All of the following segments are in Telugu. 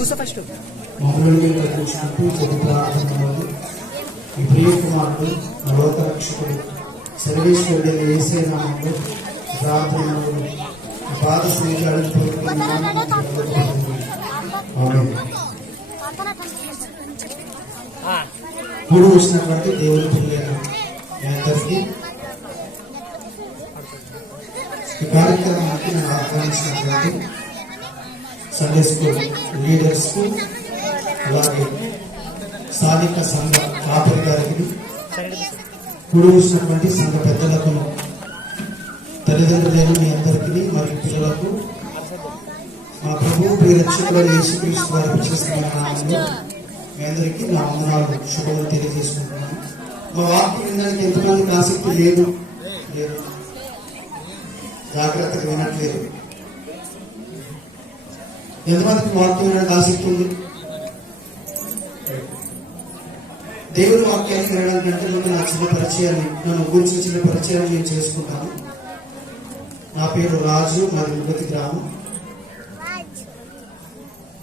ఈ ప్రియకుమారుడు లోకరక్షకుడు సర్వేశ్వరుడు యేసే నామములో ప్రార్థనలు పాద స్నేహాలను కూడి వచ్చినటువంటి దేవుని పిల్లలు అందరికీ ఈ కార్యక్రమానికి నన్ను ఆహ్వానించినటువంటి సండే స్కూల్ లీడర్స్ కు అలాగే స్థానిక సంఘ కాపరి గారికి కూడి వచ్చినటువంటి సంఘ పెద్దలకు తల్లిదండ్రులైన మీ అందరికీ మరియు పిల్లలకు మా ప్రభు ప్రియరక్షకుడు యేసుక్రీస్తు వారి చేస్తున్న నామంలో మీ అందరికీ నా వందనాలు శుభములు తెలియజేసుకుంటున్నాను. మా వాక్యం వినడానికి ఎంతమందికి ఆసక్తి లేదు జాగ్రత్తగా వినట్లేదు. ఎంతమందికి వాక్యం వినడానికి ఆసక్తి ఉంది? దేవుని వాక్యాన్ని వినడానికంటే ముందు నా చిన్న పరిచయాన్ని నన్ను గురించి చిన్న పరిచయాన్ని నేను చేసుకుంటాను. నా పేరు రాజు, మాది తిరుపతి గ్రామం.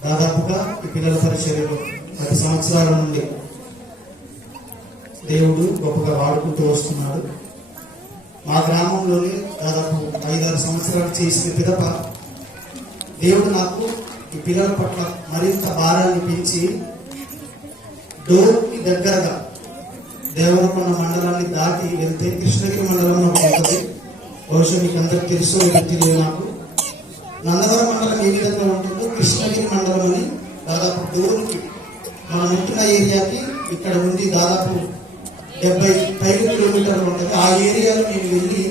దాదాపుగా ఈ పిల్లల పరిచర్యలో 10 సంవత్సరాల నుండి దేవుడు గొప్పగా వాడుకుంటూ వస్తున్నాడు. మా గ్రామంలోనే దాదాపు 5-6 సంవత్సరాలు చేసిన పిదప దేవుడు నాకు ఈ పిల్లల పట్ల మరింత భారాన్ని పెంచి డోర్కి దగ్గరగా దేవరకొండ మండలాన్ని దాటి వెళ్తే కృష్ణగిరి మండలంలో ఉంటుంది. బహుశా మీకు అందరికి తెలుసు, తెలియదు నాకు. నందవరం మండలం ఏ విధంగా ఉంటుందో కృష్ణగిరి మండలం అని దాదాపు డోర్కి మనం ఉంటున్న ఏరియాకి ఇక్కడ నుండి దాదాపు 75 కిలోమీటర్లు ఉంటుంది. ఆ ఏరియాలో నేను వెళ్ళి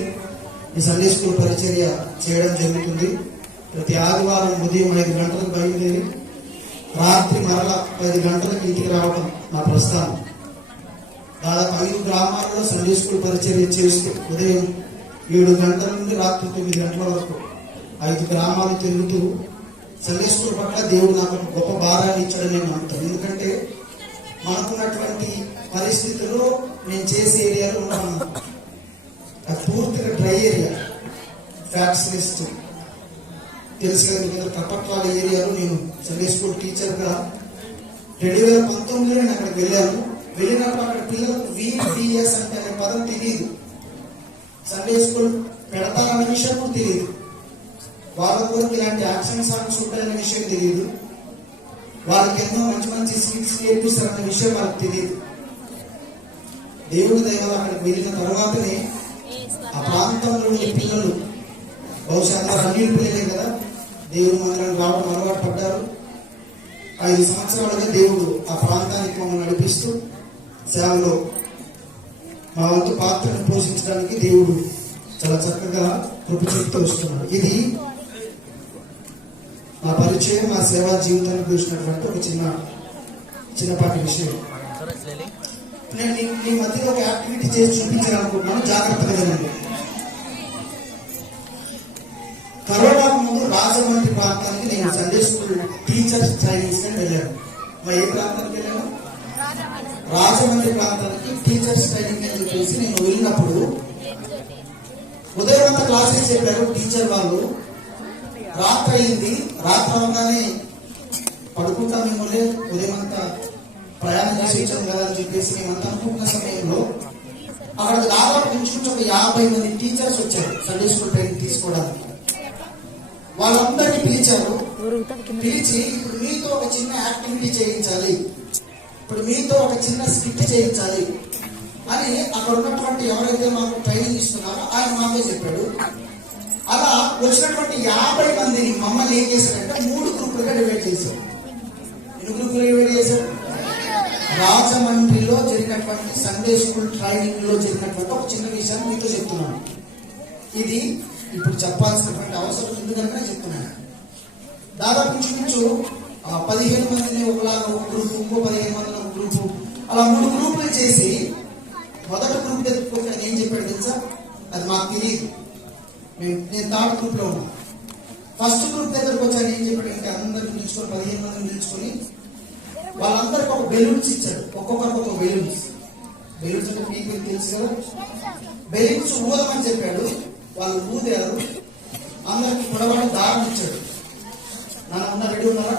ఈ సండే స్కూల్ పరిచర్య చేయడం జరుగుతుంది. ప్రతి ఆదివారం ఉదయం 5 గంటలకు బయలుదేరి రాత్రి మరలా 10 గంటలకు ఇంటికి రావడం నా ప్రస్థానం. దాదాపు 5 గ్రామాల్లో సండే స్కూల్ పరిచర్య చేస్తూ ఉదయం 7 గంటల నుండి రాత్రి 9 గంటల వరకు 5 గ్రామాలు తిరుగుతూ సండే స్కూల్ పట్ల దేవుడు నాకు గొప్ప భారాన్ని ఇచ్చాడని నేను అంటాను. ఎందుకంటే మనకున్నటువంటి పరిస్థితుల్లో నేను చేసే ఏరియాలో ఉన్నాను, అది పూర్తిగా డ్రై ఏరియా, ఫ్యాక్టరీస్ తెలుసు కదా. కప్పట్ల ఏరియాలో నేను సండే స్కూల్ టీచర్గా 2019లో నేను అక్కడికి వెళ్ళాను. వెళ్ళినప్పుడు అక్కడ పిల్లలకు VPS అంటే అనే పదం తెలియదు, సండే స్కూల్ పెడతారన్న విషయం కూడా తెలియదు, వాళ్ళ కొరకు ఇలాంటి యాక్షన్ సాంగ్స్ ఉంటాయన్న విషయం తెలియదు, వాళ్ళకి ఎన్నో మంచి మంచి స్కిట్స్ నేర్పిస్తారన్న విషయం వాళ్ళకి తెలియదు. దేవుడి దైవాలు అక్కడికి వెళ్ళిన తర్వాతనే ఆ ప్రాంతంలోని పిల్లలు, బహుశా అందరూ అన్ని పిల్లలే కదా, దేవుడు మందిరానికి రావడం అలవాటు పడ్డారు. 5 సంవత్సరాలుగా దేవుడు ఆ ప్రాంతానికి మమ్మల్ని నడిపిస్తూ సేవలో మా వంతు పాత్రను పోషించడానికి దేవుడు చాలా చక్కగా కృప చూపుతూ వస్తున్నాడు. ఇది నా పరిచయం, మా సేవా జీవితాన్ని చూసినటువంటి ఒక చిన్నపాటి విషయం. నేను ఈ మధ్యలో ఒక యాక్టివిటీ చేసి చూపించాలనుకుంటున్నాను, జాగ్రత్తగా వినండి. కరోనాకు ముందు రాజమండ్రి ప్రాంతానికి నేను సండే స్కూల్ టీచర్స్ ట్రైనింగ్స్ అని వెళ్ళాను. మా ఏ ప్రాంతానికి వెళ్ళాను? రాజమండ్రి ప్రాంతానికి టీచర్స్ ట్రైనింగ్ అని చెప్పేసి నేను వెళ్ళినప్పుడు ఉదయం అంతా క్లాసెస్ చెప్పారు టీచర్ వాళ్ళు. రాత్రి అయింది, రాత్రి అవగానే పడుకుంటాం మిమ్మల్ని, ఉదయం అంతా ప్రయాణం చేసి వచ్చాం కదా అని చెప్పేసి మేమంతా అనుకుంటున్న సమయంలో అక్కడ దాదాపు నుంచి ఒక 50 మంది టీచర్స్ వచ్చారు సండే స్కూల్ ట్రైనింగ్ తీసుకోవడానికి. వాళ్ళందరినీ పిలిచారు. పిలిచి ఇప్పుడు మీతో ఒక చిన్న యాక్టివిటీ చేయించాలి, ఇప్పుడు మీతో ఒక చిన్న స్కిట్ చేయించాలి అని అక్కడ ఉన్నటువంటి ఎవరైతే మాకు ట్రైనింగ్ ఇస్తున్నారో ఆయన మాకే చెప్పాడు. అలా వచ్చినటువంటి 50 మందిని మమ్మల్ని ఏం చేశారంటే 3 గ్రూపులుగా డివైడ్ చేశారు. ఎన్ని గ్రూపులు డివైడ్ చేశారు? రాజమండ్రిలో జరిగినటువంటి సండే స్కూల్ ట్రైనింగ్ లో జరిగినటువంటి ఒక చిన్న విషయాన్ని మీతో చెప్తున్నాను. ఇది ఇప్పుడు చెప్పాల్సినటువంటి అవసరం ఎందుకంటే చెప్తున్నాను. దాదాపు ఇంచుమించు 15 మందిని ఒకలాగా ఒక గ్రూపు, ఇంకో 15 మందిని ఒక గ్రూపు, అలా 3 గ్రూపులు చేసి మొదటి గ్రూప్ దగ్గర ఏం చెప్పాడు తెలుసా? అది మాకు తెలియదు, నేను థర్డ్ గ్రూప్ లో ఉన్నాను. ఫస్ట్ గ్రూప్ దగ్గరకు వచ్చాను, ఏం చెప్పాడు అంటే అందరిని నిలుచుకొని 15 మందిని నిలుచుకొని వాళ్ళందరికీ ఒక బెలూన్స్ ఇచ్చాడు. ఒక్కొక్కరికి ఒక బెలూన్స్ అంటే మీకు తెలుసు కదా, బెలూన్స్ ఊదమని చెప్పాడు. వాళ్ళు ఊదారు, అందరికి పొడవాడి దారం ఇచ్చాడు. నన్ను రెడీ ఉన్నారా?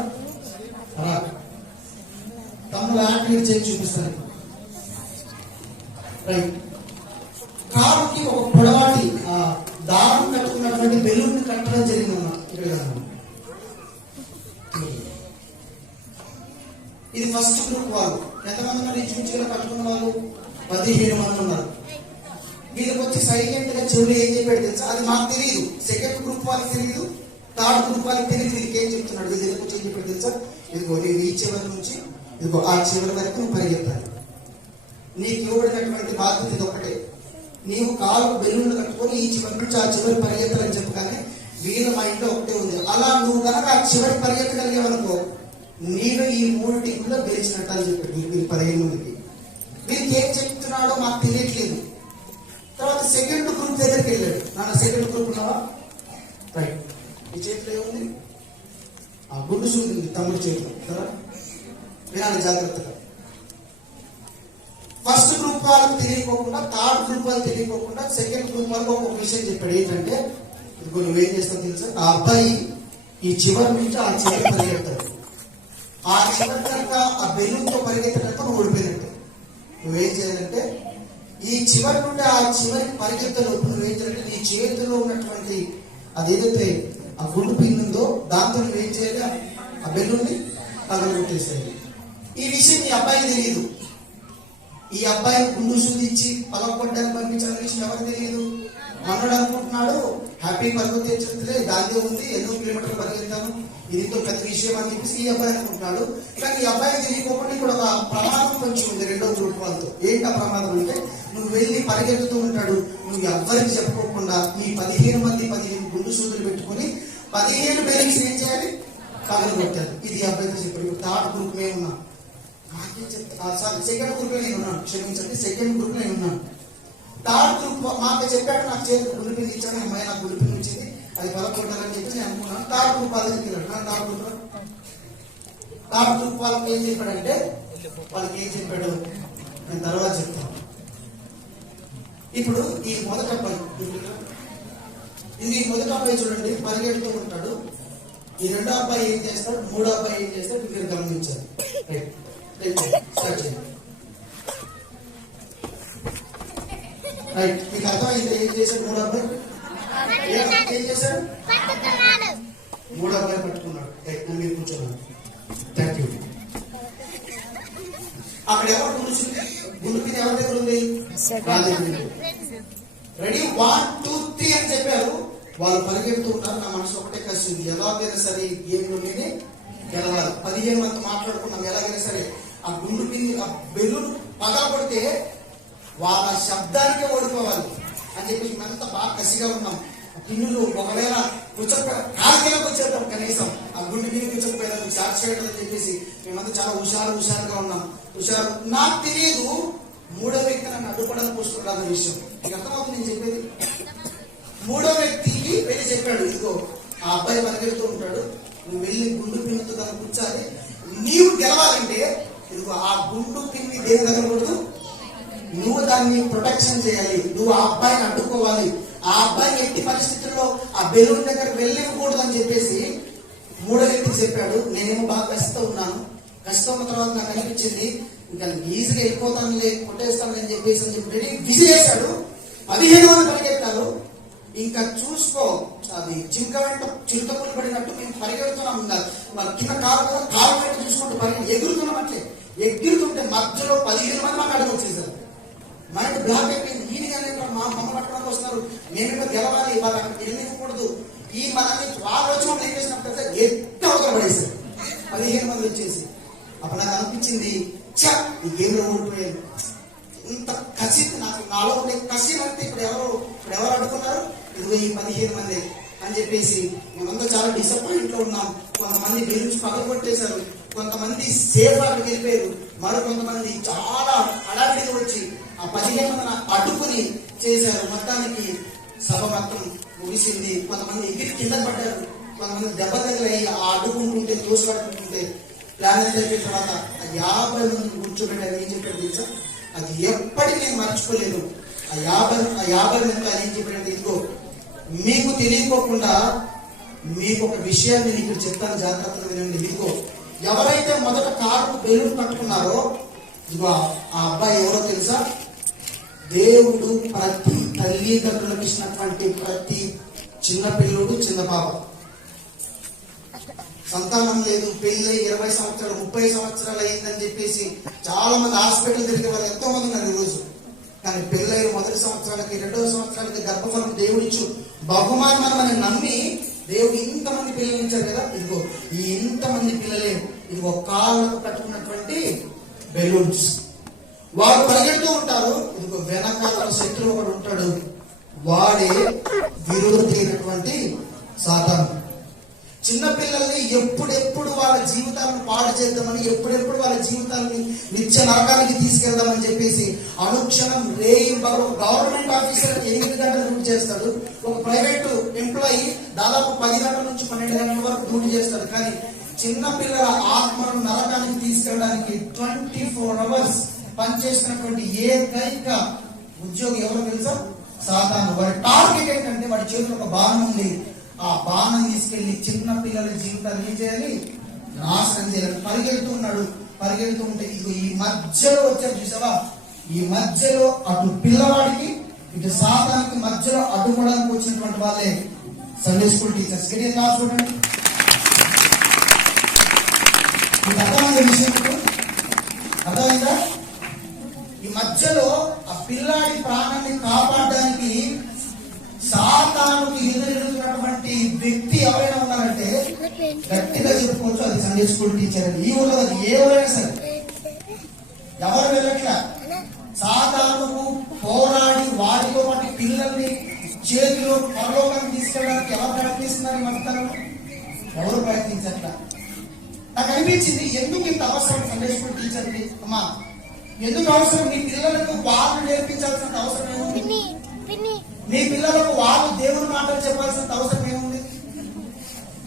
తమ్ముడు యాక్టివేట్ చేసి చూపిస్తాను. రైట్. కారుకి ఒక పొడవాటి దారం కట్టుకున్నటువంటి బెలూన్ కట్టడం జరిగిందమ్మా. ఇక్కడ ఇది ఫస్ట్ గ్రూప్ వాళ్ళు. ఎంతమంది ఉన్నారు? ఇంచుమించుగా కట్టుకున్న వాళ్ళు 17 మంది ఉన్నారు. వీళ్ళకి వచ్చి సైలెంట్ గా చెవులు ఏం చెప్పాడు తెలుసా? అది మాకు తెలియదు. సెకండ్ గ్రూప్ వాళ్ళకి తెలియదు, థర్డ్ గ్రూప్ వాళ్ళకి తెలియదు. వీళ్ళకి ఏం చెప్తున్నాడు? వీళ్ళకి వచ్చి ఏం చెప్పాడు తెలుసా? ఇదిగో నేను ఈ చివరి నుంచి ఇదిగో ఆ చివరి వరకు నువ్వు పరిగెత్తాలి. నీకు ఇవ్వబడినటువంటి బాధ్యత ఇది ఒకటే. నీవు కాలు బెలూన్లు కట్టుకొని ఈ చివరి నుంచి ఆ చివరి పరిగెత్తాలని చెప్పగానే వీళ్ళ మైండ్ లో ఒకటే ఉంది. అలా నువ్వు కనుక ఆ చివరి పరిగెత్తగలిగావనుకో నీవు ఈ 3 టీంలో గెలిచినట్టు అని చెప్పాడు. వీళ్ళు 15 మందికి. వీరికి ఏం చెప్తున్నాడో మాకు తెలియట్లేదు. తర్వాత సెకండ్ గ్రూప్ దగ్గరికి వెళ్ళాడు. నాన్న సెకండ్ గ్రూప్ ఉన్నావా? రైట్. ఈ చేతిలో ఏముంది? ఆ గుండు చూసింది తమ్ముడు చేతిలో కదా. వినాలి జాగ్రత్తగా. ఫస్ట్ గ్రూప్ వాళ్ళకి తెలియకోకుండా, థర్డ్ గ్రూప్ వాళ్ళకి తెలియకోకుండా సెకండ్ గ్రూప్ వాళ్ళకి ఒక విషయం చెప్పాడు. ఏంటంటే ఇప్పుడు నువ్వేం చేస్తావు తెలుసా? ఆ అబ్బాయి ఈ చివరి నుంచి ఆ చివరి పరిగెత్తాడు. ఆ చివరి కనుక ఆ బెలూన్తో పరిగెత్తడంతో నువ్వు ఓడిపోయినట్టు. నువ్వేం చేయాలంటే ఈ చివరి నుండి ఆ చివరి పరిగెత్తలోపు నువ్వేం చేయాలంటే నీ చేతిలో ఉన్నటువంటి అదేదైతే ఆ గుండు పిన్ ఉందో దాంతో నువ్వేం చేయాలి? ఆ బెలూన్ని పగలగొట్టేసేయాలి. ఈ విషయం ఈ అబ్బాయికి తెలియదు. ఈ అబ్బాయి గుండు సూదిచ్చి పగలగొట్టడానికి పంపించాలని విషయం ఎవరికి తెలియదు. మనడు అనుకుంటున్నాడు హ్యాపీ పరిగెత్తే గాలి ఉంది, ఎన్నో కిలోమీటర్లు పరిగెత్తాను, ఇదితో పెద్ద విషయం అని చెప్పేసి ఈ అబ్బాయి అనుకుంటున్నాడు. కానీ ఈ అబ్బాయికి తెలియకోకుండా ఇక్కడ ఒక ప్రమాదం కొంచెం ఉంది రెండో గ్రూప్ వాళ్ళతో. ఏంటి ఆ ప్రమాదం అంటే నువ్వు వెళ్ళి పరిగెత్తుతూ ఉంటాడు. నువ్వు ఎవ్వరికి చెప్పుకోకుండా ఈ 15 మంది 15 గుండు సూదులు పెట్టుకుని 15 బెలూన్స్ ఏం చేయాలి? పగలగొట్టారు. ఇది అబ్బాయితో చెప్పాడు. థర్డ్ గ్రూప్ మేము ఉన్నాం. సారీ సెకండ్ గ్రూప్ లో నేను ఉన్నాను, క్షమించండి. సెకండ్ గ్రూప్ నేను ఉన్నాను. థర్డ్ గ్రూప్ మాకు చెప్పాడు. నాకు చేతి గుడిపిని ఇచ్చాను. అమ్మాయి నాకు గుడిపిని ఇచ్చింది, అది పగలగొట్టాలని చెప్పి నేను అనుకున్నాను. థర్డ్ గ్రూప్ వాళ్ళకి వెళ్ళాడు. థర్డ్ గ్రూప్ వాళ్ళకి ఏం చెప్పాడంటే వాళ్ళకి ఏం చెప్పాడు నేను తర్వాత చెప్తాను. ఇప్పుడు ఈ మొదటి అబ్బాయి, ఇది మొదటి అబ్బాయి చూడండి పరిగెడుతూ ఉంటాడు. ఈ రెండో అబ్బాయి ఏం చేస్తాడు, మూడో అబ్బాయి ఏం చేస్తాడు మీరు గమనించారు. రైట్. మీకు అర్థమైంది ఏం చేశాడు? మూడో అబ్బాయి ఏం చేశాడు? మూడో అబ్బాయి పట్టుకున్నాడు. మీరు కూర్చున్నాడు. Thank you. అక్కడ ఎవరు కూర్చుంది? గుండుకి ఎవరి దగ్గర ఉంది? రెడీ 1 2 3 అని చెప్పారు. వాళ్ళు పరిగెడుతూ ఉంటారు. నా మనసు ఒకటే కలిసింది, ఎలాగైనా సరే గేమ్లో మీదే గెలవాలి. 15 మంది మాట్లాడుకున్నాం, ఎలాగైనా సరే ఆ గుండు కింది ఆ బెలూన్ పగలగొడితే వాళ్ళ శబ్దానికే ఓడిపోవాలి అని చెప్పి మేమంతా బాగా కసిగా ఉన్నాం. పిన్నులు ఒకవేళ కాలికేలకు వచ్చేద్దాం, కనీసం ఆ గుండు కింద కూర్చోకపోయేదాం సాటిస్ఫైడ్ అని చెప్పేసి మేమంతా చాలా హుషారుగా ఉన్నాం. నాకు తెలియదు మూడో వ్యక్తి నన్ను అడ్డుపడాలని పోసుకుంటారు విషయం. మీకు అర్థమవుతుంది నేను చెప్పేది. మూడో వ్యక్తికి వెళ్ళి చెప్పాడు, ఇదిగో ఆ అబ్బాయి పరిగెడుతూ ఉంటాడు, నువ్వు వెళ్ళి గుండు పిన్నుతో దాన్ని కూర్చాలి. నీవు గెలవాలంటే ఇదిగో ఆ గుండు పిన్ని దేని తగలకూడదు, నువ్వు దాన్ని ప్రొటెక్షన్ చేయాలి, నువ్వు ఆ అబ్బాయిని అడ్డుకోవాలి, ఆ అబ్బాయిని ఎట్టి పరిస్థితుల్లో ఆ బెలూన్ దగ్గర వెళ్ళకూడదు అని చెప్పేసి మూడో వ్యక్తికి చెప్పాడు. నేనేమో బాగా కష్టం ఉన్నాను. కష్టం ఉన్న తర్వాత నాకు అనిపించింది ఇంకా ఈజీగా వెళ్ళిపోతాను, కొట్టేస్తాను అని చెప్పేసి బిజీ చేశాడు. 15 మంది పరిగెత్తారు. ఇంకా చూసుకో, అది చిలుక వెంట చిలుకపులు పడినట్టు మేము పరిగెడుతున్నాం. కింద కాలు వెంట చూసుకుంటూ ఎగురుతున్నాం. అట్లే ఎగురుతుంటే మధ్యలో 15 మంది మాకు అడుగు వచ్చేసారు. మైండ్ బ్లాక్ అయిపోయింది. ఈయనగానే మా మమ్మల్ని పట్టడానికి వస్తున్నారు, మేమేమో గెలవాలి, వాళ్ళు అక్కడికి వెళ్ళకూడదు. ఈ మనల్ని వాళ్ళు వచ్చి మమ్మల్ని ఏం చేసినప్పుడు ఎట్ట అవతల పడేశారు 15 మంది వచ్చేసి. అప్పుడు నాకు అనిపించింది, ఈ గేమ్లో ఓడిపోయాను. ఇంత కసి నాకు నాలో ఉండే కసి అంటే ఇప్పుడు ఎవరు అడ్డుకున్నారు? ఇదిగో ఈ 15 మంది అని చెప్పేసి మేమంతా చాలా డిసప్పాయింట్ లో ఉన్నాం. కొంతమంది బెలూన్స్ పగలగొట్టేశారు, కొంతమంది సేఫ్ అక్కడికి వెళ్ళిపోయారు, మరో కొంతమంది చాలా హడావిడిగా వచ్చి ఆ 15 మంది అడ్డుకుని చేశారు. మొత్తానికి సభ మొత్తం ముగిసింది. కొంతమంది ఎగిరి కింద పడ్డారు, కొంతమంది దెబ్బ తగిలాయి. ఆ అడ్డుకుంటుంటే తోసుపడుకుంటుంటే ప్లాన్ అయిపోయిన తర్వాత 50 మంది కూర్చోబెట్టారు. ఏం చెప్పాడు తెలుసా? అది ఎప్పటికీ నేను మర్చిపోలేను. ఆ 50 మంది ఏం చెప్పాడంటే, ఇదిగో మీకు తెలియకోకుండా మీకు ఒక విషయాన్ని నేను ఇక్కడ చెప్తాను, జాగ్రత్తగా వినండి. ఇదిగో ఎవరైతే మొదట కారు బెలూన్ కట్టుకున్నారో ఇదిగో ఆ అబ్బాయి ఎవరో తెలుసా? దేవుడు ప్రతి తల్లిదండ్రులకు ఇచ్చినటువంటి ప్రతి చిన్న పిల్లోడు, చిన్న పాప. సంతానం లేదు, పెళ్లి 20 సంవత్సరాలు 30 సంవత్సరాలు అయిందని చెప్పేసి చాలా మంది హాస్పిటల్ తిరిగే వాళ్ళు ఎంతో మంది ఉన్నారు ఈరోజు. కానీ పెళ్ళైన మొదటి సంవత్సరాలకి 2వ సంవత్సరాలకి గర్భఫలం దేవుడిచ్చు బహుమానం అని నమ్మి దేవుడు ఇంతమంది పిల్లలు ఇచ్చారు కదా. ఇదిగో ఈ ఇంతమంది పిల్లలే ఇదిగో కాళ్ళకు కట్టుకున్నటువంటి బెలూన్స్. వారు పరిగెడుతూ ఉంటారు. ఇదిగో వెనకాల శత్రువు ఒకడు ఉంటాడు, వాడే విరోధైనటువంటి సాతాను. చిన్నపిల్లల్ని ఎప్పుడెప్పుడు వాళ్ళ జీవితాలను పాడు చేద్దామని, ఎప్పుడెప్పుడు వాళ్ళ జీవితాలని నిత్య నరకానికి తీసుకెళ్దామని చెప్పేసి అనుక్షణం గవర్నమెంట్ ఆఫీసర్ 8 గంటలు డ్యూటీ చేస్తాడు. ఒక ప్రైవేట్ ఎంప్లాయీ దాదాపు 10 గంటల నుంచి 12 గంటల వరకు డ్యూటీ చేస్తాడు. కానీ చిన్న పిల్లల ఆత్మను నరకానికి తీసుకెళ్ళడానికి 24 అవర్స్ పనిచేస్తున్నటువంటి ఏకైక ఉద్యోగి ఎవరో తెలుసా? సాతాను. వాడి టార్గెట్ ఏంటంటే వాడి చేతిలో ఒక బాణం ఉంది. ఆ బాణం తీసుకెళ్లి చిన్న పిల్లల జీవితాలు ఏం చేయాలి? నాశనం చేయాలి. పరిగెడుతూ ఉన్నాడు. పరిగెడుతూ ఉంటే ఇదిగో ఈ మధ్యలో వచ్చారు చూసావా? ఈ మధ్యలో అటు పిల్లవాడికి ఇటు సాతానికి మధ్యలో అడ్డుకోవడానికి వచ్చినటువంటి వాళ్ళే సండే స్కూల్ టీచర్స్. చూడండి, మీకు అర్థమైంది విషయం? అర్థమైందా? ఈ మధ్యలో ఆ పిల్లాడి ప్రాణాన్ని కాపాడడానికి సాతానుకి ఎదురెదురుతున్నటువంటి వ్యక్తి ఎవరైనా ఉన్నారంటే గట్టిగా చెప్పుకోవచ్చు, అది సండే స్కూల్ టీచర్ అని. ఈ ఊళ్ళో అది ఏ ఊరైనా సరే ఎవరు వెళ్ళట్లా. సాతానుకు పోరాడి వారితో పాటు పిల్లల్ని చేతిలో పరలోకానికి తీసుకెళ్ళడానికి ఎవరు ప్రయత్నిస్తున్నారు? మధ్యలో ఎవరు ప్రయత్నించట్లా. నాకు అనిపించింది, ఎందుకు ఇంత అవసరం సండే స్కూల్ టీచర్కి? అమ్మా, ఎందుకు అవసరం? మీ పిల్లలకు వాళ్ళు నేర్పించాల్సిన అవసరం ఏముంది? మీ పిల్లలకు వాళ్ళు దేవుని మాటలు చెప్పాల్సిన అవసరం ఏముంది?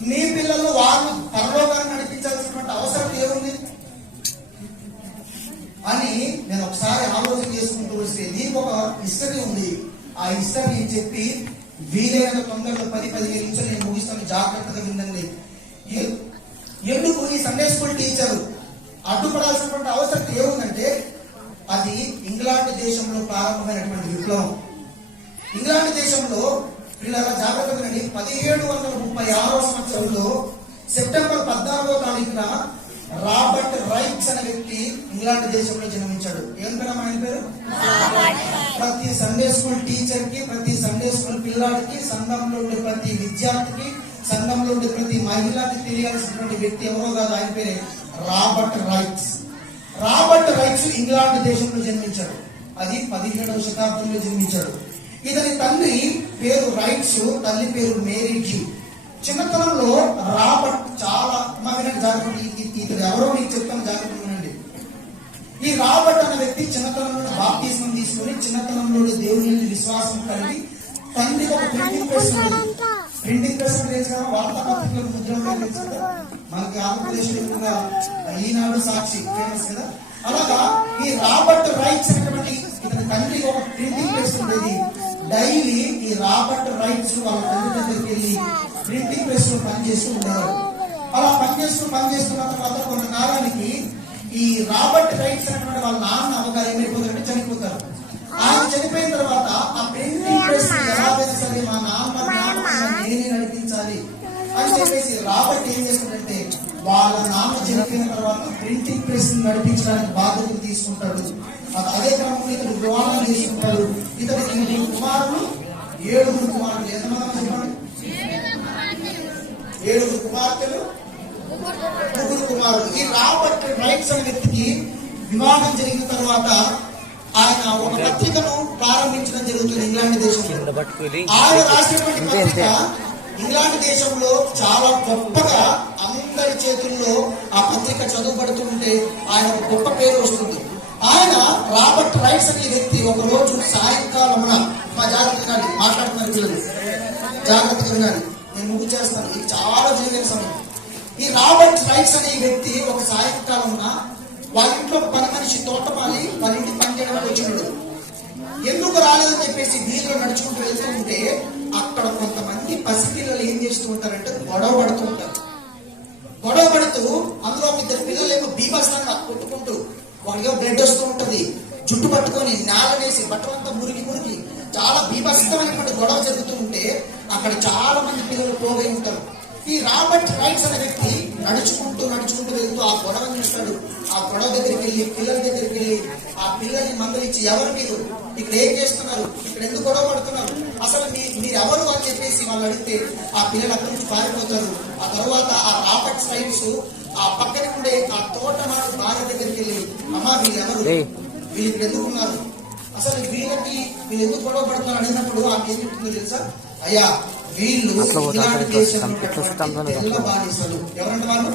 మీ పిల్లలు వాళ్ళు పరలోకాన్ని నడిపించాల్సినటువంటి అవసరం ఏముంది అని నేను ఒకసారి ఆలోచన చేసుకుంటూ వస్తే దీనికి ఒక హిస్టరీ ఉంది. ఆ హిస్టరీ చెప్పి వీలైన తొందరలో 10-15 నిమిషాలు నేను ముగిస్తాను, జాగ్రత్తగా వినండి. ఎందుకు ఈ సండే స్కూల్ టీచర్ అడ్డుపడాల్సినటువంటి అవసరం ఏముందంటే, అది ఇంగ్లాండ్ దేశంలో ప్రారంభమైనటువంటి విప్లవం. ఇంగ్లాండ్ దేశంలో పిల్లల జాగ్రత్తగా 1736వ సంవత్సరంలో సెప్టెంబర్ 14వ తారీఖున రాబర్ట్ రైట్స్ అనే వ్యక్తి ఇంగ్లాండ్ దేశంలో జన్మించాడు. ఏం పేరు ఆయన పేరు? ప్రతి సండే స్కూల్ టీచర్ కి, ప్రతి సండే స్కూల్ పిల్లాడికి, సంఘంలో ఉండే ప్రతి విద్యార్థికి, సంఘంలో ఉండే ప్రతి మహిళకి తెలియాల్సినటువంటి వ్యక్తి ఎవరో కాదు, ఆయన పేరే Robert rights. Robert rights England దేశంలో జన్మించాడు. అది 17వ శతాబ్దంలో జన్మించాడు. ఇతని తండ్రి పేరు రైట్స్, తల్లి పేరు మేరీ జీ. చిన్నతనంలో రాబర్ట్ చాలా జాగ్రత్త, ఇతడు ఎవరో మీకు చెప్తాను, జాగ్రత్త వినండి. ఈ రాబర్ట్ అనే వ్యక్తి చిన్నతనంలో బాప్తిస్మం తీసుకొని చిన్నతనంలో దేవుని విశ్వాసం కలిగి తండ్రి ఒక ప్రింటింగ్ ప్రెస్ తెలుసు కదా, వార్తాపత్రికలు ముద్రలు తెలుసు కదా, మనకి ఆంధ్రప్రదేశ్ ఎక్కువగా ఈనాడు, సాక్షి ఫేమస్ కదా. అలాగా ఈ రాబర్ట్ రైట్స్ అనేటువంటి ఇతని తండ్రి ఒక ప్రింటింగ్ ప్రెస్ ఉండేది. డైలీ ఈ రాబర్ట్ రైట్స్ వాళ్ళ తండ్రి దగ్గరికి వెళ్ళి ప్రింటింగ్ ప్రెస్ లో పనిచేస్తూ ఉండేవారు. అలా పనిచేస్తున్న తర్వాత కొంతకాలానికి ఈ రాబర్ట్ రైట్స్ అనేటువంటి వాళ్ళ నాన్న అవగాహన ఏమైపోతారంటే చనిపోతారు. ఆయన చనిపోయిన తర్వాత ఆ ప్రింటింగ్ ప్రెస్ ఎలాగైనా సరే మా నాన్న నేనే నడిపించాలి అని చెప్పేసి రాబర్ట్ ఏం చేస్తాడంటే వాళ్ళ నాన్న చనిపోయిన తర్వాత ప్రింటింగ్ ప్రెస్ నడిపించడానికి బాధ్యతలు తీసుకుంటాడు. అదే క్రమంలో ఇతడు వివాహం చేసుకుంటాడు. ఇతడు 7 కుమారులు. ఎంతమంది చెప్పండి? 7 కుమార్తెలు, 3 కుమారులు. ఈ రాబర్ట్ రైట్స్ అనే వ్యక్తికి వివాహం జరిగిన తర్వాత ఆయన ఒక పత్రికను ప్రారంభించడం జరుగుతుంది ఇంగ్లాండ్ దేశంలో. ఆయన రాసినటువంటి పత్రిక ఇంగ్లాండ్ దేశంలో చాలా గొప్పగా అందరి చేతుల్లో ఆ పత్రిక చదువుబడుతుంటే ఆయన ఒక గొప్ప పేరు వస్తుంది. ఆయన రాబర్ట్ రైట్స్ అనే వ్యక్తి ఒక రోజు సాయంకాలమున, మా జాగ్రత్తగా మాట్లాడుతున్నారు పిల్లలు, జాగ్రత్తగా వినాలి, నేను ముగ్గు చేస్తాను, ఇది చాలా విలువైన సమయం. ఈ రాబర్ట్ రైట్స్ అనే వ్యక్తి ఒక సాయంకాలమున వాళ్ళ ఇంట్లో పని మనిషి తోటమాలి వాళ్ళ ఇంటికి పని చేయడానికి వచ్చినాడు. ఎందుకు రాలేదని చెప్పేసి వీధిలో నడుచుకుంటూ వెళ్తూ ఉంటే అక్కడ కొంతమంది పసిపిల్లలు ఏం చేస్తూ ఉంటారంటే గొడవ పడుతూ ఉంటారు. గొడవ పడుతూ అందులో ఒక ఇద్దరు పిల్లలు ఏమో బీభత్సంగా కొట్టుకుంటూ వాళ్ళకి బ్లడ్ వస్తూ ఉంటది, జుట్టు పట్టుకొని నేలనేసి బట్టలంతా మురికి చాలా బీభత్సమైనటువంటి గొడవ జరుగుతూ ఉంటే అక్కడ చాలా మంది పిల్లలు పోగై ఉంటారు. ఈ రాబర్ట్ రైట్స్ అనే వ్యక్తి నడుచుకుంటూ వెళ్తూ ఆ గొడవ చూస్తాడు. ఆ గొడవ దగ్గరికి వెళ్ళి పిల్లల దగ్గరికి వెళ్ళి ఆ పిల్లల్ని మందలించి, ఎవరు మీరు ఇక్కడ ఏం చేస్తున్నారు, ఇక్కడ ఎందుకు గొడవ పడుతున్నారు, అసలు మీరు ఎవరు అని చెప్పేసి వాళ్ళు అడిగితే ఆ పిల్లలు అక్కడి నుంచి పారిపోతారు. ఆ తర్వాత ఆ రాబర్ట్ రైట్స్ ఆ పక్కన ఉండే ఆ తోటమాడు భార్య దగ్గరికి వెళ్ళి, అమ్మా వీళ్ళెవరు, వీళ్ళు ఇక్కడ ఎందుకు ఉన్నారు, అసలు వీళ్ళు ఎందుకు గొడవ పడుతున్నారు అడిగినప్పుడు ఆమె ఏం చెప్తుందో తెలుసా, అయ్యా వీళ్ళు ఇలాంటి దేశంలో తెల్ల బానిసలు. ఎవరంటే వాళ్ళు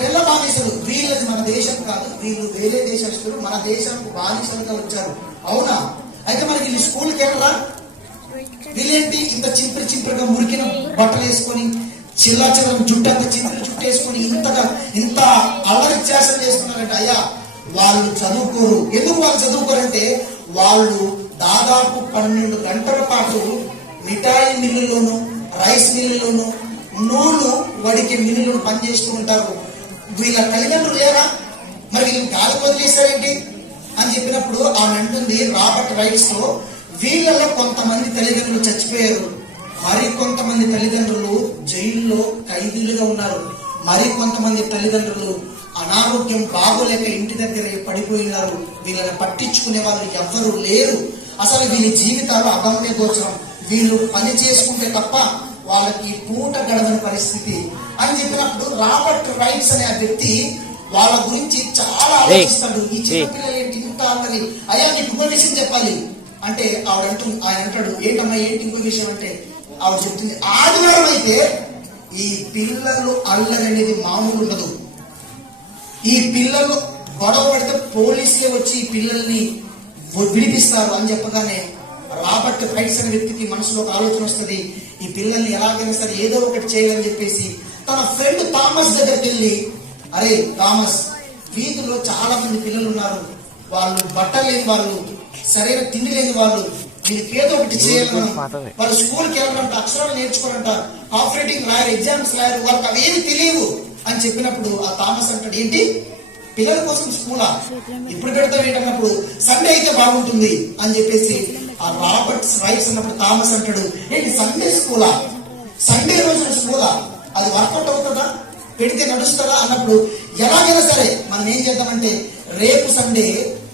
తెల్ల బానిసలు, వీళ్ళది మన దేశం కాదు, వీళ్ళు వేరే దేశస్తులు, మన దేశానికి బానిసలుగా వచ్చారు. అవునా, అయితే మరి వీళ్ళు స్కూల్కి వెళ్ళరా, వీళ్ళేంటి ఇంత చింపిరిగా మురికిన బట్టలు వేసుకొని చిల్లా జుట్టు అంత జుట్టు వేసుకొని ఇంత అల్లరి చేష్టలు చేస్తున్నారంటే, అయ్యా వాళ్ళు చదువుకోరు. ఎందుకు వాళ్ళు చదువుకోరంటే వాళ్ళు దాదాపు 12 గంటల పాటు మిఠాయి మిల్లులోను, రైస్ మిల్లులోను, నూనె వడికే మిల్లులను పనిచేస్తూ ఉంటారు. వీళ్ళ తల్లిదండ్రులు లేరా, మరి వీళ్ళని గాలి వదిలేశారేంటి అని చెప్పినప్పుడు ఆమె అంటుంది రాబర్ట్ రైట్స్ తో, వీళ్ళలో కొంతమంది తల్లిదండ్రులు చచ్చిపోయారు, మరి కొంతమంది తల్లిదండ్రులు జైల్లో ఖైదీలుగా ఉన్నారు, మరి కొంతమంది తల్లిదండ్రులు అనారోగ్యం బాగోలేక ఇంటి దగ్గర పడిపోయినారు. వీళ్ళని పట్టించుకునే వాళ్ళు ఎవ్వరూ లేరు. అసలు వీళ్ళ జీవితాలు అగమ్య గోచరం. వీళ్ళు పని చేసుకుంటే తప్ప వాళ్ళకి పూట గడవని పరిస్థితి అని చెప్పినప్పుడు రాబర్ట్ రైట్స్ అనే ఆ వ్యక్తి వాళ్ళ గురించి చాలా ఆలోచిస్తాడు. ఈ చిన్నపిల్లలు ఏంటి ఇంత అన్నది, అయ్యా నీకు ఇంకో విషయం చెప్పాలి అంటే ఆయన అంటాడు, ఏంటమ్మా ఏంటి ఇంకో విషయం అంటే ఆవిడ చెప్తుంది, ఆదివారం అయితే ఈ పిల్లలు అల్లరి అనేది మామూలు ఉండదు. ఈ పిల్లలు గొడవ పడితే పోలీసులే వచ్చి ఈ పిల్లల్ని విడిపిస్తారు అని చెప్పగానే రాబర్ట్ రైట్స్ అనే వ్యక్తికి మనసులో ఒక ఆలోచన వస్తుంది, ఈ పిల్లల్ని ఎలాగైనా సరే ఏదో ఒకటి చేయాలని చెప్పేసి తన ఫ్రెండ్ థామస్ దగ్గరికి వెళ్ళి, అరే థామస్, వీధిలో చాలా మంది పిల్లలు ఉన్నారు, వాళ్ళు బట్టలు లేని వాళ్ళు, సరైన తిండి లేని వాళ్ళు, వీళ్ళకి ఏదో ఒకటి చేయాలి, వాళ్ళు స్కూల్కి వెళ్ళాలంట, అక్షరాలు నేర్చుకోవాలంట, ఆపరేటింగ్ రాయరు, ఎగ్జామ్స్ రాయరు, వాళ్ళకి అవేమి తెలియవు అని చెప్పినప్పుడు ఆ థామస్ అంటాడు, ఏంటి పిల్లల కోసం స్కూలా, ఇప్పుడు పెడతాం ఏంటన్నప్పుడు సండే అయితే బాగుంటుంది అని చెప్పేసి ఆ రాబర్ట్ రైట్స్ అన్నప్పుడు థామస్ అంటాడు, ఏంటి సండే స్కూలా, సండే రోజు స్కూలా, అది వర్కౌట్ అవుతుందా, పెడితే నడుస్తుందా అన్నప్పుడు, ఎలాగైనా సరే మనం ఏం చేద్దామంటే రేపు సండే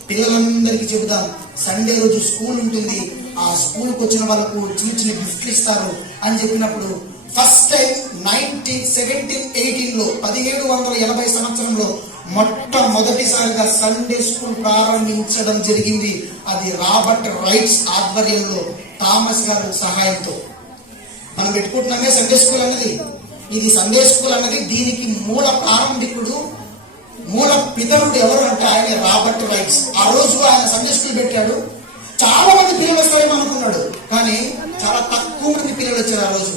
పిల్లలందరికీ చెబుదాం, సండే రోజు స్కూల్ ఉంటుంది, ఆ స్కూల్కి వచ్చిన వాళ్ళకు చిన్న గిఫ్ట్లు ఇస్తారు అని చెప్పినప్పుడు ఫస్ట్ టైం 1917-18లో 1780 సంవత్సరంలో మొట్టమొదటిసారిగా సండే స్కూల్ ప్రారంభించడం జరిగింది. అది రాబర్ట్ రైట్స్ ఆధ్వర్యంలో థామస్ గారి సహాయంతో. మనం పెట్టుకుంటున్నామే సండే స్కూల్ అన్నది. ఇది సండే స్కూల్ అన్నది దీనికి మూల ప్రారంభికుడు, మూల పితరుడు ఎవరు అంటే ఆయన రాబర్ట్ రైట్స్. ఆ రోజు ఆయన సండే స్కూల్ పెట్టాడు. చాలా మంది పిల్లలు వస్తారేమో అనుకున్నాడు, కానీ చాలా తక్కువ మంది పిల్లలు వచ్చారు ఆ రోజు.